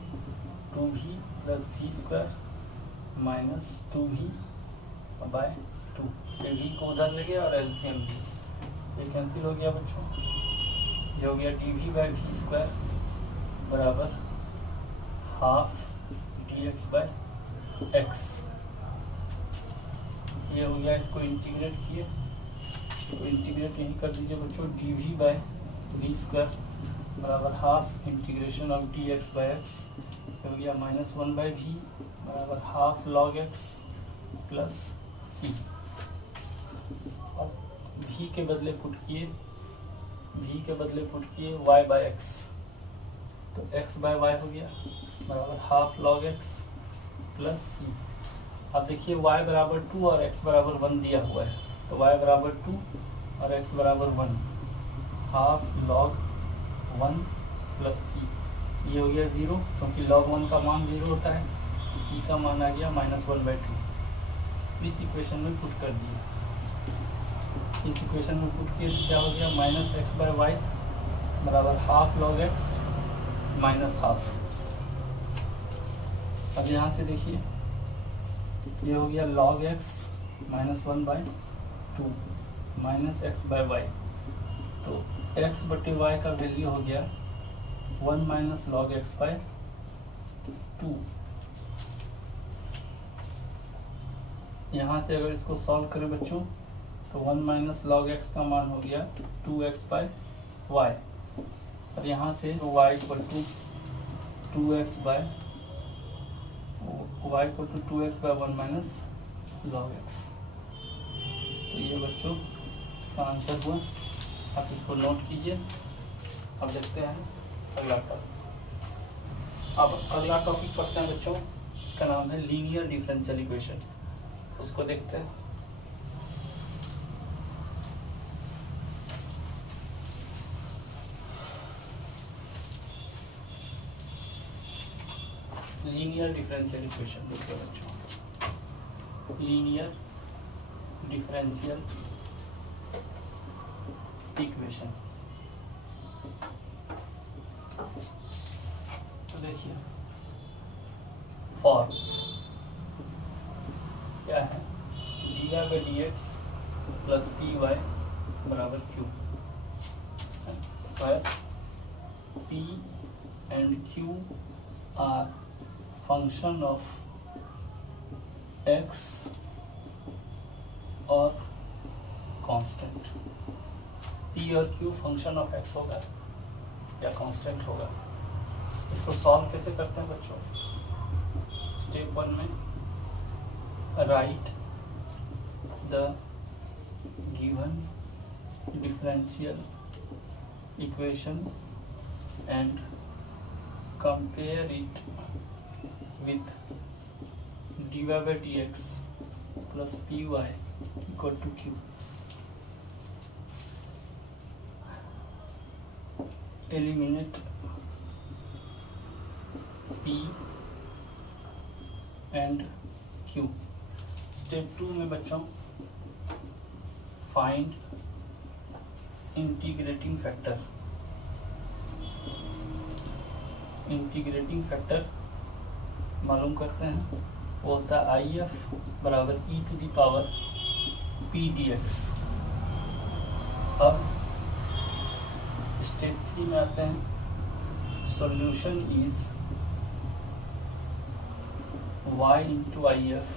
2v plus v square minus 2v by 2। ये v को उधर ले गया और एलसीएम भी ये कैंसिल हो गया बच्चों। ये हो गया d v by v square बराबर half d x by x. ये हो गया, इसको इंटीग्रेट किए तो इंटीग्रेट यही कर दीजिए बच्चों, d v by v square बराबर half integration of d x by x हो गया -1 बाई वी बराबर half log x plus c. और v के बदले पुट किए y बाई एक्स, तो x बाई वाई हो गया बराबर half log x plus c. अब देखिए y बराबर 2 और x बराबर 1 दिया हुआ है, तो y बराबर 2 और x बराबर 1, हाफ लॉग 1 प्लस सी। ये हो गया 0 क्योंकि log 1 का मान 0 होता है, c का मान आ गया -1 बाई 2। इस इक्वेशन में पुट कर दिया। इस इक्वेशन में पुट किए तो क्या हो गया -x बाई वाई बराबर half log x minus half. अब यहाँ से देखिए ये हो गया log x -1 by 2 minus x by y, तो x बटे y का वैल्यू हो गया 1 माइनस लॉग एक्स बाई 2। यहाँ से अगर इसको सॉल्व करें बच्चों तो 1 माइनस लॉग एक्स का मान हो गया 2x बाई वाई, और यहाँ से y equal to 2x by 1 minus log x. तो ये बच्चों इसका आंसर हुआ, आप इसको नोट कीजिए। अब देखते हैं अगला टॉपिक। अब अगला टॉपिक पढ़ते हैं बच्चों, इसका नाम है लीनियर डिफरेंशियल इक्वेशन। उसको देखते हैं। लीनियर डिफरेंशियल इक्वेशन देखिए बच्चों, लीनियर डिफरेंशियल इक्वेशन। तो देखिए फॉर्म क्या है, d y by d x plus p y बराबर q, where p and q are function of x और कांस्टेंट। p और q फंक्शन ऑफ x होगा या कांस्टेंट होगा। इसको सॉल्व कैसे करते हैं बच्चों? स्टेप 1 में right the given differential equation and compare it with dy by dx plus py equal to q. Eliminate p and q. Step 2 में बच्चों find integrating factor. Integrating factor मालूम करते हैं, वो होता है आई एफ बराबर e to the power p d x. अब स्टेप 3 में आते हैं, solution is y into I F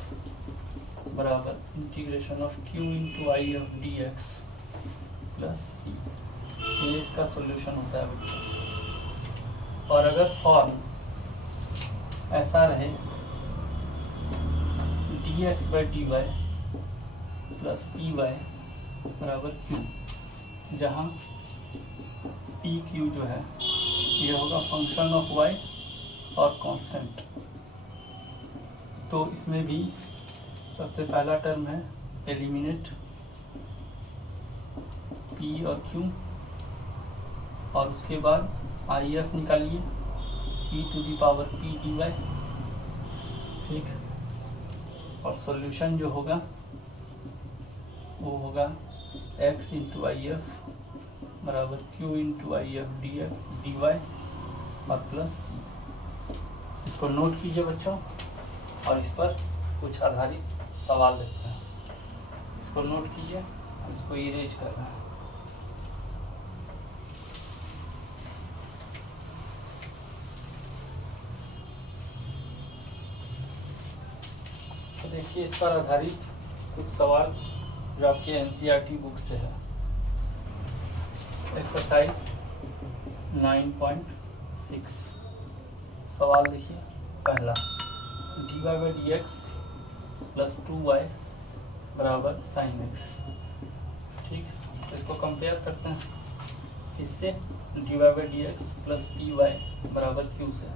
बराबर integration of q into I F d x plus c. ये इसका सॉल्यूशन होता है बच्चों। और अगर फॉर्म ऐसा रहे d x by d y plus p y बराबर क्यू, जहाँ पी क्यू जो है ये होगा फंक्शन ऑफ वाई और कांस्टेंट। तो इसमें भी सबसे पहला टर्म है एलिमिनेट पी और क्यू, और उसके बाद आई एफ निकालिए e to the power p d y, ठीक। और सॉल्यूशन जो होगा वो होगा x इंटू आई एफ बराबर q into I F d y और प्लस सी। इसको नोट कीजिए बच्चों, और इस पर कुछ आधारित सवाल देखते हैं। इसको नोट कीजिए, इसको इरेज कर रहे हैं। तो देखिए इस पर आधारित कुछ सवाल जो आपके एनसीईआरटी बुक से है। एक्सरसाइज 9.6 सवाल देखिए। पहला, d y by d x plus 2y बराबर साइन एक्स, ठीक। तो इसको कंपेयर करते हैं इससे, d y by d x plus p y बराबर क्यू से।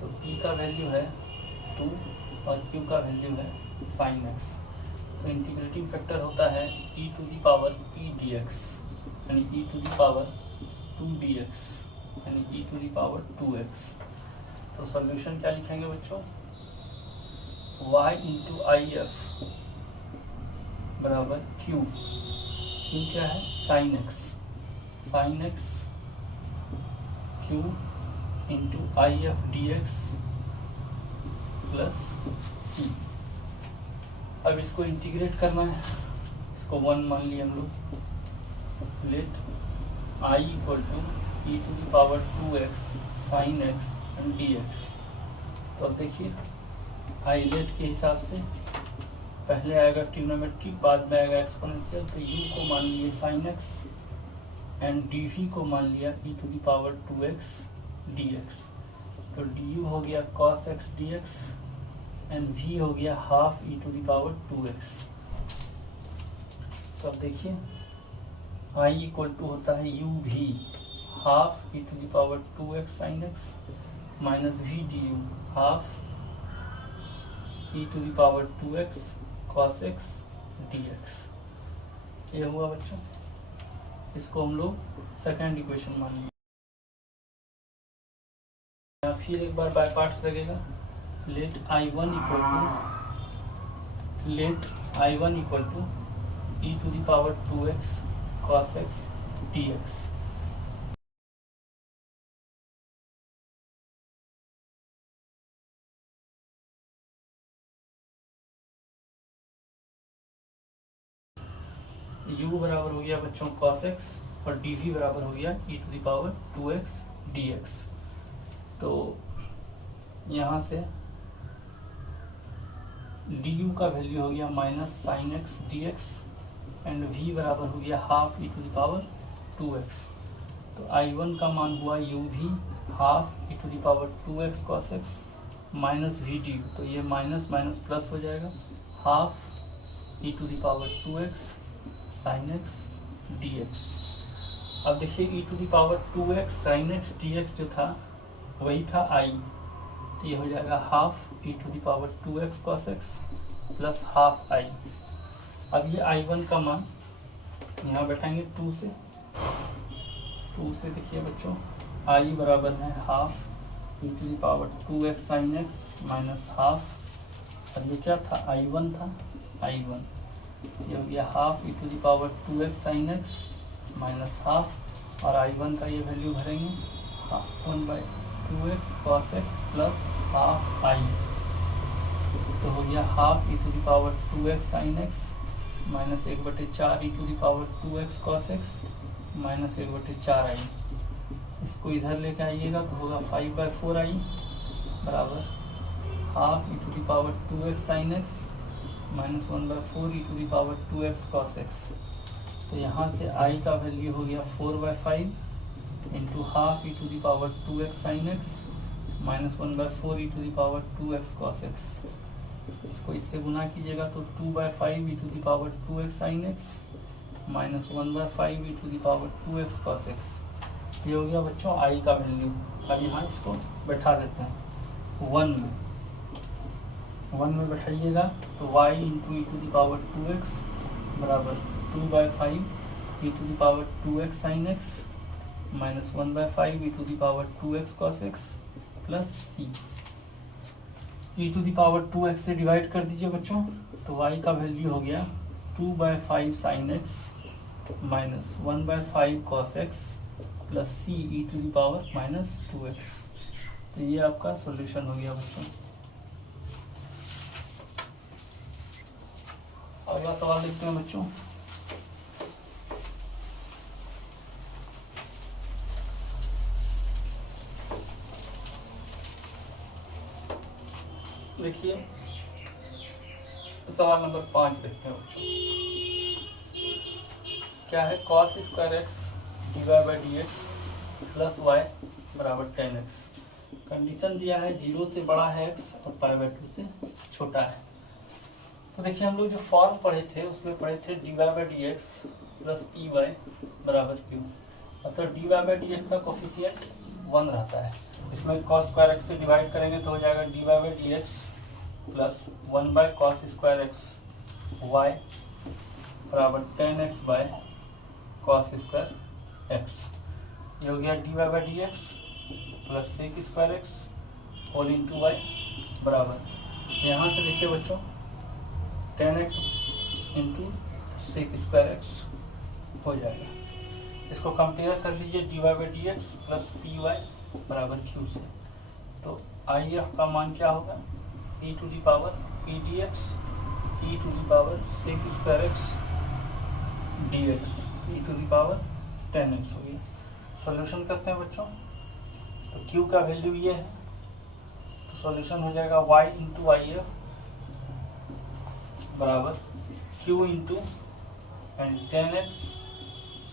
तो p का वैल्यू है 2 और q का वैल्यू है साइन एक्स। तो इंटीग्रेटिंग फैक्टर होता है e to the power p dx, यानी e to the power 2 dx, यानी e to the power 2x। तो सॉल्यूशन क्या लिखेंगे बच्चों, y इंटू आई एफ बराबर q क्या है sine x, sine x q into I F d x plus c. अब इसको इंटीग्रेट करना है, इसको 1 मान लिया हम लोग। Let I equal to e to the power 2x sine x and d x. तो अब देखिए आई लेट के हिसाब से पहले आएगा ट्रिग्नोमेट्रिक, बाद में आएगा एक्सपोनेंशियल। तो u को मान लिए साइन एक्स एंड dv को मान लिया e to the power 2x dx। तो du हो गया cos x dx and v हो गया half e to the power 2x। तो अब देखिए i इक्वल टू होता है u v half e to the power 2x sine x minus v du half e to the power 2x cos x dx। ये हुआ बच्चों, इसको हम लोग सेकेंड इक्वेशन मान लिया। फिर एक बार बाय पार्ट्स लगेगा। Let I1 equal to e to the power 2x cos x dx। u बराबर हो गया बच्चों cos x और dv बराबर हो गया e to the power 2x dx। तो यहाँ से du का वैल्यू हो गया minus sine x dx and v बराबर हो गया half e to the power 2x। तो I1 का मान हुआ uv half e to the power 2x cos x minus v du। तो ये माइनस माइनस प्लस हो जाएगा, half e to the power 2x sine x dx। अब देखिए e to the power 2x sine x dx जो था वही था i, तो ये हो जाएगा half e to the power 2x cos x plus half i। अब ये I1 का मान यहाँ बैठाएंगे 2 से देखिए बच्चों i बराबर है half e to the power 2x sine x minus half. अब ये क्या था I1 था, I1 ये हो गया half e to the power 2x sine x minus half, और I1 का ये वैल्यू भरेंगे 1/2x cos x plus half i। तो हो गया half e to the power 2x sine x minus 1/4 e to the power 2x cos x minus 1/4 i। इसको इधर लेके आइएगा तो होगा 5/4 i बराबर half e to the power 2x sine x minus 1/4 e to the power 2x cos x। तो यहाँ से i का वैल्यू हो गया 4/5 into half e to the power 2x sine x minus 1/4 e to the power 2x cos x। इसको इससे गुना कीजिएगा तो 2/5 e to the power 2x sine x minus 1/5 e to the power 2x cos x। ये हो गया बच्चों आई का वैल्यू। अब यहाँ इसको बैठा देते हैं 1 में बैठाइएगा तो y into e to the power 2x बराबर 2/5 e to the power 2x sin x minus 1/5 e to the power 2x cos x plus c। E to the power 2x से डिवाइड कर दीजिए बच्चों, तो y का value हो गया 2/5 sin x minus 1/5 cos x plus c e to the power minus 2x। तो ये आपका सॉल्यूशन हो गया बच्चों। अगला सवाल देखते हैं बच्चों। देखिए सवाल नंबर 5 देखते हैं बच्चों। क्या है cos square x divide by d x plus y बराबर 10x। कंडीशन दिया है 0 से बड़ा है x और π/2 से छोटा है। तो देखिए हम लोग जो फॉर्म पढ़े थे उसमें पढ़े थे dy by d x plus p y बराबर क्यू। मतलब dy बाई डी एक्स का कोफिशिएंट 1 रहता है। इसमें cos स्क्वायर एक्स से डिवाइड करेंगे तो हो जाएगा dy by d x plus 1/cos square x y बराबर 10x bye cos square x. ये हो गया dy by d x plus sec square x whole into y बराबर। यहाँ से देखिए बच्चों 10x into sec square x हो जाएगा। इसको कंपेयर कर लीजिए dy by d x plus p y बराबर क्यू से। तो आई एफ का मान क्या होगा e to the power p d x e to the power sec square x d x e to the power 10x हो गया। Solution करते हैं बच्चों। तो q का वैल्यू ये है, तो सॉल्यूशन हो जाएगा y इंटू आई एफ बराबर q into and 10x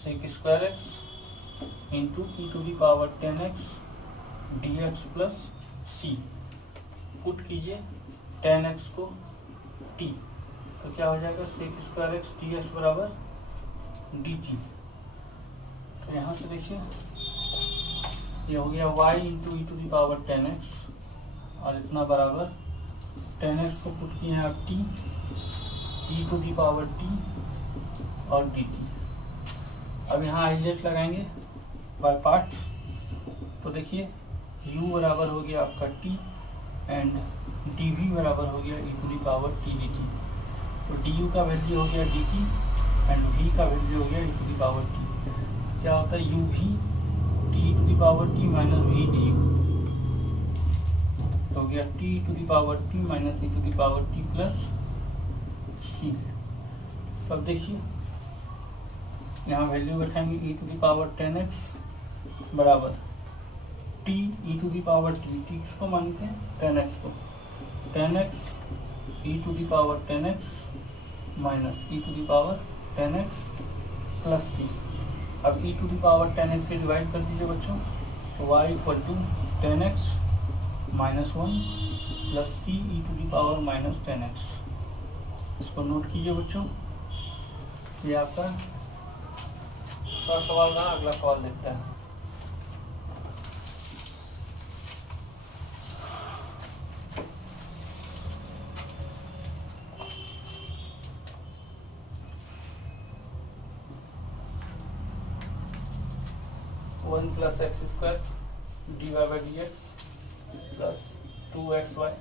sec square x into e to the power 10x dx plus c। Put कीजिए 10x को t, तो क्या हो जाएगा sec स्क्वायर एक्स dx बराबर dt। तो यहाँ से देखिए ये हो गया y into e to the power 10x और इतना बराबर 10x को पुट किए हैं आप t e to the power t और dt। अब यहाँ आइलेट लगाएंगे बाय पार्ट्स। तो देखिए u बराबर हो गया आपका t एंड dv बराबर हो गया e to the power t dt। तो du का वैल्यू हो गया dt एंड v का वैल्यू हो गया e to the power t। क्या होता है u v t to the power t minus v du। तो हो गया t to the power t minus e to the power t plus c। अब देखिए यहाँ वैल्यू बैठाएंगे e to the power 10x बराबर t e to the power t किसको मानते हैं 10x को। 10x e to the power 10x minus e to the power 10x plus c। अब e to the power 10x से divide कर दीजिए बच्चों, तो y equal to 10x minus 1 plus c e to the power minus 10x। इसको note कीजिए बच्चों। ये आपका दूसरा सवाल रहा। अगला सवाल देखते हैं। One plus x square d y by d x plus 2xy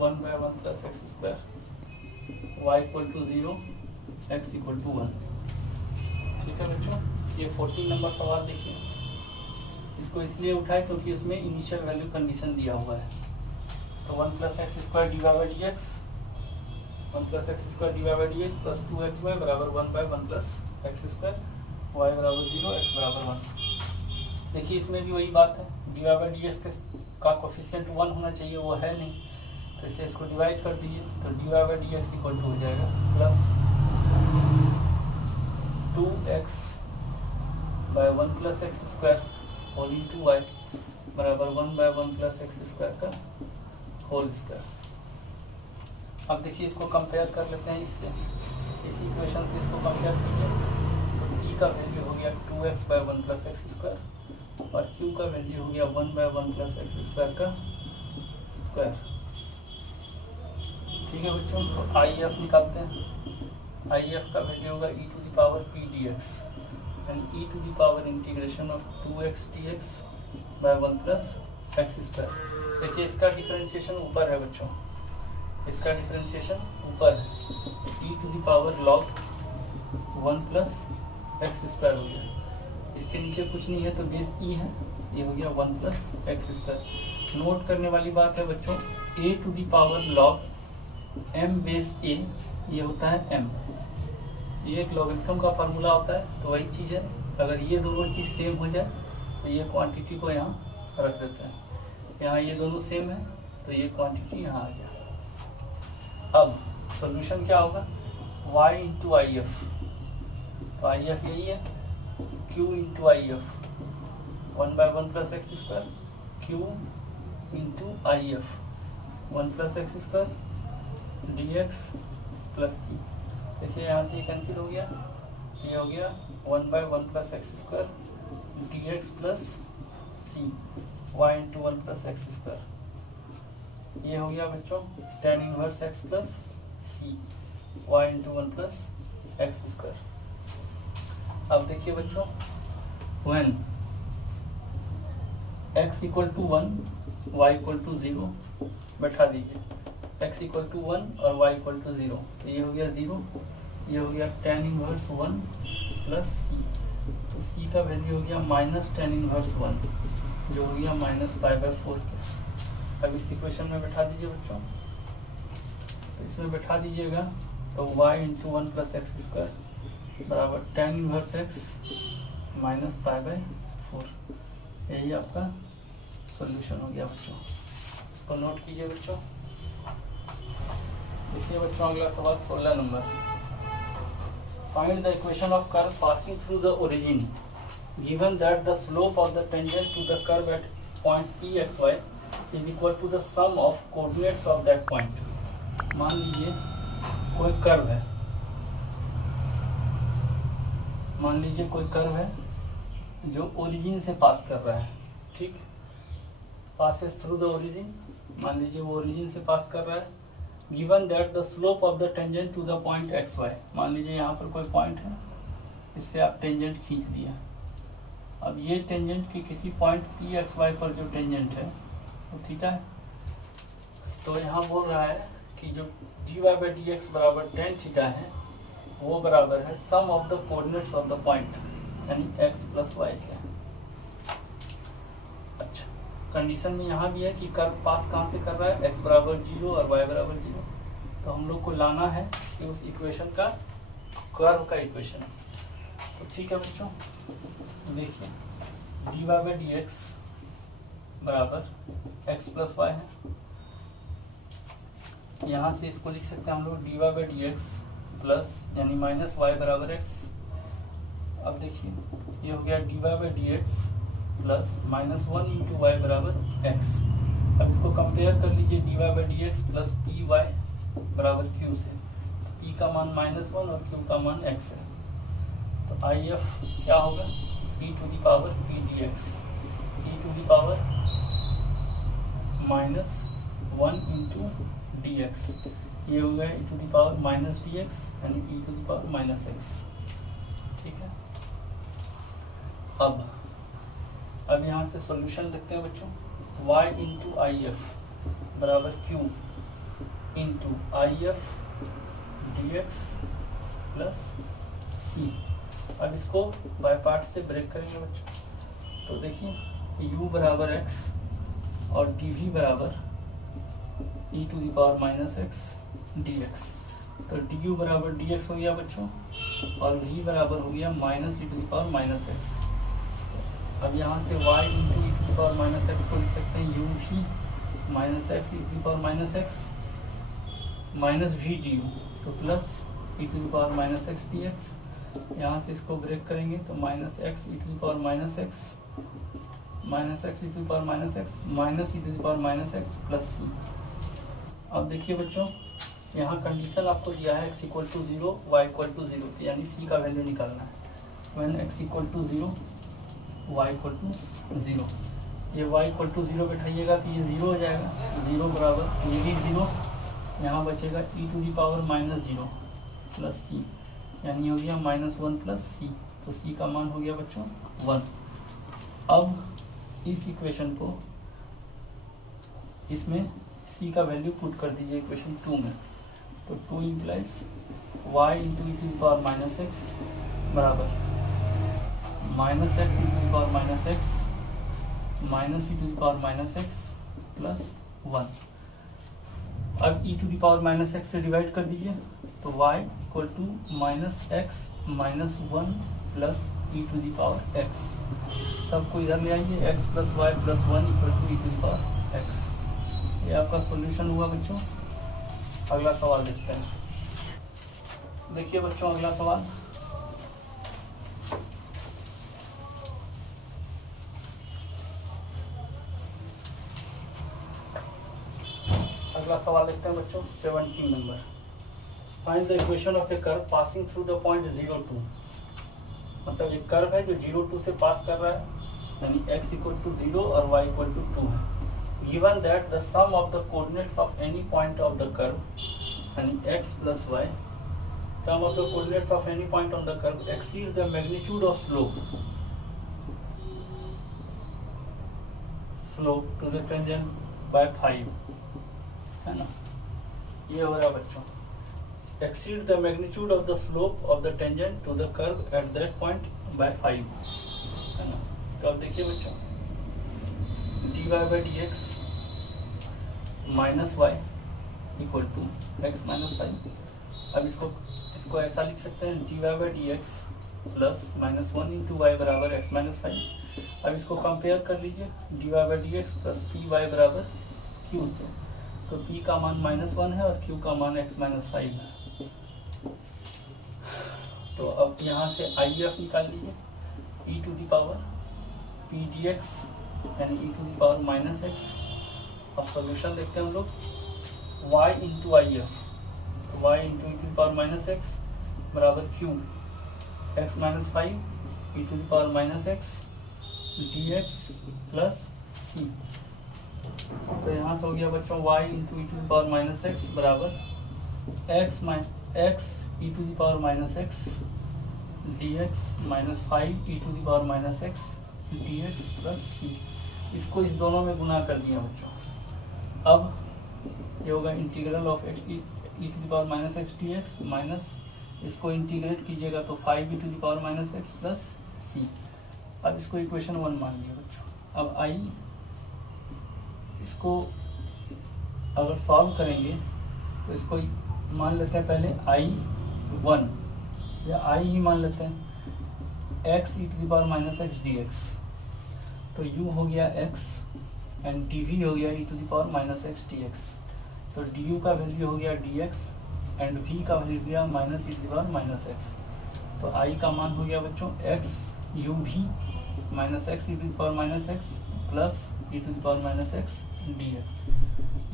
1/1 plus x square y equal to 0 x equal to 1। ठीक है बच्चों, ये 14 नंबर सवाल देखिए। इसको इसलिए उठाए क्योंकि उसमें इनिशियल वैल्यू कंडीशन दिया हुआ है। तो 1 plus x square d y by d x 1 plus x square d y by d x plus 2xy बराबर 1/1 प्लस एक्स स्क्वायर वाई बराबर 0 एक्स बराबर 1। देखिए इसमें भी वही बात है, d y by d x का कोफिशिएंट 1 होना चाहिए, वो है नहीं। तो इससे इसको डिवाइड कर दीजिए, तो d y by d x equal to हो जाएगा plus 2x by 1 plus x square whole into y बराबर 1/1 प्लस एक्स स्क्वायर का होल स्क्वायर। अब देखिए इसको कंपेयर कर लेते हैं इससे। इस इक्वेशन से इसको कंपेयर कीजिए तो t का वैल्यू हो गया 2x/1 + x² और q का वैल्यू हो गया 1/1 + x² का स्क्वायर। ठीक है बच्चों, तो IF निकालते हैं। IF का वैल्यू होगा e⁻p dx and e⁻∫ of 2x dx/1 + x²। देखिए इसका डिफरेंशिएशन ऊपर है बच्चों, इसका डिफरेंशिएशन ऊपर है, e⁻log 1 + x² हो गया। इसके नीचे कुछ नहीं है तो बेस e है, ये हो गया 1 + x²। नोट करने वाली बात है बच्चों, a⁻log m बेस a ये होता है m, ये एक लॉगरिथम का फार्मूला होता है। तो वही चीज़ है, अगर ये दोनों चीज़ सेम हो जाए तो ये क्वांटिटी को यहाँ रख देते हैं। यहाँ ये दोनों सेम है तो ये क्वांटिटी यहाँ आ गया। अब सॉल्यूशन क्या होगा, y × IF, तो IF यही है, q × IF 1/1 + x², q × IF 1 + x² dx + c। देखिए यहाँ से ये कैंसिल हो गया, ये हो गया 1/1 + x² dx + c y × 1 + x²। ये हो गया बच्चों tan 1 x + c y × 1 + x²। अब देखिए बच्चों, when x = 1 y = 0 बैठा दीजिए, x = 1 और y = 0, तो ये हो गया 0, ये हो गया tan 1 + c, तो c का वैल्यू हो गया -tan 1 जो हो गया -π/4 के। अब इस इक्वेशन में बैठा दीजिए बच्चों, तो इसमें बैठा दीजिएगा तो y × 1 + x² बराबर tan 1 x -π/4, यही आपका सॉल्यूशन हो गया बच्चों। इसको नोट कीजिए बच्चों। देखिए बच्चों अगला सवाल 16 number, find the equation of curve passing through the origin given that the slope of the tangent to the curve at point pxy is equal to the sum of coordinates of that point। मान लीजिए कोई curve है, मान लीजिए कोई curve है जो origin से पास कर रहा है, ठीक, पासेस थ्रू द ओरिजिन, मान लीजिए वो ओरिजिन से पास कर रहा है। Given that the slope of the tangent to the point xy, मान लीजिए यहाँ पर कोई पॉइंट है, इससे आप टेंजेंट खींच दिया। अब ये टेंजेंट की किसी पॉइंट pxy पर जो टेंजेंट है वो थीटा है, तो यहाँ बोल रहा है कि जो dy/dx बराबर tan थीटा है वो बराबर है sum of the coordinates of the point, यानी x + y के। अच्छा, कंडीशन में यहाँ भी है कि कर्व पास कहाँ से कर रहा है, x = 0 और y = 0, तो हम लोग को लाना है कि उस इक्वेशन का कर्व का इक्वेशन। तो ठीक है बच्चों, देखिए dy/dx बराबर x + y है, यहाँ से इसको लिख सकते हैं हम लोग dy/dx प्लस यानी -y = x। अब देखिए ये हो गया dy/dx प्लस -1 × y = x। अब इसको कंपेयर कर लीजिए dy/dx प्लस py = q से, p का मान -1 और q का मान x है, तो IF क्या होगा, e⁻p dx, e⁻−1 × dx, ये हो गया e⁻−dx यानी e⁻−x। ठीक है, अब यहाँ से सॉल्यूशन देखते हैं बच्चों। y × IF बराबर q × IF dx plus c। अब इसको बाय पार्ट से ब्रेक करेंगे बच्चों, तो देखिए u बराबर x और dv बराबर e⁻−x dx, तो du बराबर dx हो गया बच्चों और v बराबर हो गया -e⁻−x। अब यहाँ से y × e⁻−x को लिख सकते हैं u v -x e⁻−x minus v du, तो प्लस e⁻−x dx। यहाँ से इसको ब्रेक करेंगे तो -x e⁻−x -x e⁻−x minus e⁻−x plus c। अब देखिए बच्चों यहाँ कंडीशन आपको दिया है x equal to 0 y equal to 0, यानी c का वैल्यू निकालना है। When x equal to 0 y equal to 0, ये y इक्वल टू 0 बैठाइएगा तो ये 0 हो जाएगा, 0 बराबर ये भी 0, यहाँ बचेगा e to the power -0 plus c, यानी हो गया -1 प्लस c, तो c का मान हो गया बच्चों 1। अब इस इक्वेशन को इसमें c का वैल्यू पुट कर दीजिए इक्वेशन 2 में, तो 2 implies y into e to the power -x बराबर -x into the power -x minus e to the power -x plus 1। अब e to the power -x से डिवाइड कर दीजिए, तो y equal to -x -1 plus e to the power x, सबको इधर ले आइए, x plus y plus 1 equal to e to the power x। ये आपका सॉल्यूशन हुआ बच्चों। अगला सवाल देखते हैं। देखिए बच्चों अगला सवाल, अगला सवाल देखते हैं बच्चों 17 number. Find the equation of a curve passing through the point 0,2। मतलब एक कर्व है जो 0,2 से पास कर रहा है, यानी x इक्वल टू 0 और y इक्वल टू 2 है। Given that the sum of the coordinates of any point of the curve, यानी x प्लस y, sum of the coordinates of any point on the curve exceed the magnitude of slope to the tangent by 5, है ना। ये हो रहा बच्चों, exceed the magnitude of the slope of the tangent to the curve at that point by 5, है ना। कब देखिए बच्चों, dy by dx minus y equal to x minus 5। अब इसको ऐसा लिख सकते हैं, dy by dx plus -1 into y बराबर एक्स माइनस 5। अब इसको कंपेयर कर लीजिए, dy by dx plus p y बराबर क्यू से, तो p का मान -1 है और q का मान x माइनस 5 है। तो अब यहाँ से IF निकाल लीजिए, e to the power p dx यानी e to the power -x। अब सॉल्यूशन देखते हैं हम लोग, y इंटू IF, तो y into e to the power -x बराबर q x minus 5 e to the power -x dx plus c। तो यहाँ से हो गया बच्चों y into e to the power -x बराबर x e to the power -x dx minus 5 e to the power -x dx plus c। इसको इस दोनों में गुना कर दिया बच्चों। अब ये होगा integral of x e to the power -x dx minus, इसको इंटीग्रेट कीजिएगा तो 5 e to the power -x plus c। अब इसको इक्वेशन 1 मान लिया बच्चों। अब i, इसको अगर सॉल्व करेंगे तो इसको मान लेते हैं पहले I1, या I ही मान लेते हैं, x e to the power -x dx, तो u हो गया x एंड dv हो गया e to the power -x dx, तो du का वैल्यू हो गया dx एंड v का वैल्यू गया -e to the power -x। तो I का मान हो गया बच्चों x u v -x e to the power -x plus e to the power -x dx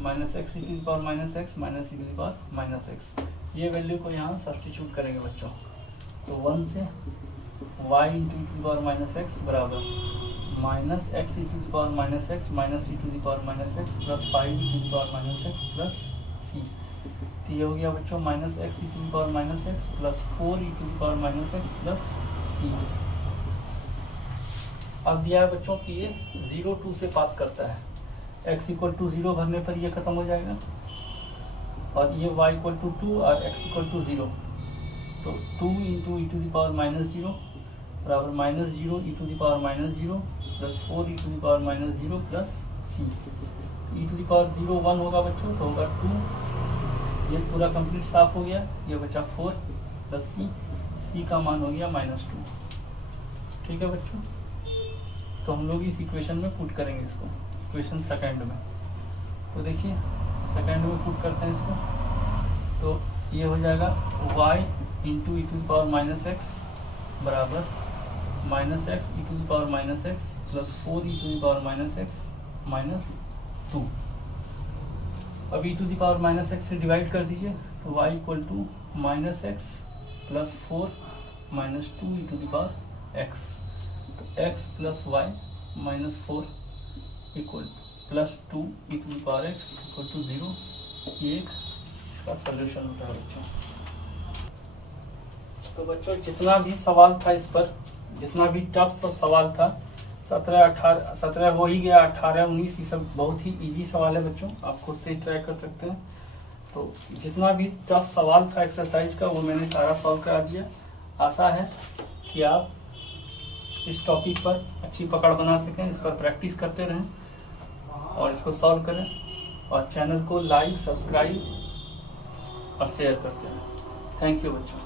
-x e to the power -x minus e to the power -x। ये value को यहाँ substitute करेंगे बच्चों, तो 1 से y into e to the power -x बराबर -x e to the power -x minus e to the power -x plus 5 e to the power -x plus c। तो ये हो गया बच्चों -x e to the power -x plus 4 e to the power -x plus c। अब दिया है बच्चों कि ये 0,2 से पास करता है, x इक्वल टू 0 भरने पर ये खत्म हो जाएगा, और ये y इक्वल टू 2 और x इक्वल टू 0, तो 2 into e to the power -0 बराबर -0 e to the power -0 plus 4 e to the power -0 plus c। E to the power 0 1 होगा बच्चों, तो होगा 2, ये पूरा कंप्लीट साफ हो गया, ये बचा 4 प्लस c का मान हो गया -2। ठीक है बच्चों, तो हम लोग इस इक्वेशन में पुट करेंगे इसको, इक्वेशन सेकंड में। तो देखिए सेकंड में पुट करते हैं इसको, तो ये हो जाएगा y into e to the power -x बराबर -x e to the power -x plus 4 e to the power -x minus 2। अब e to the power minus x से डिवाइड कर दीजिए, तो y equal to minus x plus 4 minus 2 e to the power x. तो x plus y minus 4 equal plus 2 e to the power x equal to 0। ये एक इसका solution होता है बच्चों। तो बच्चों जितना भी सवाल था इस पर, जितना भी टफ सब सवाल था, 17 हो ही गया, 18 19 ये सब बहुत ही इजी सवाल है बच्चों, आप खुद से ही ट्राई कर सकते हैं। तो जितना भी टफ सवाल था एक्सरसाइज का वो मैंने सारा सॉल्व करा दिया। आशा है कि आप इस टॉपिक पर अच्छी पकड़ बना सकें, इस पर प्रैक्टिस करते रहें और इसको सॉल्व करें, और चैनल को लाइक, सब्सक्राइब और शेयर करते रहें। थैंक यू बच्चों।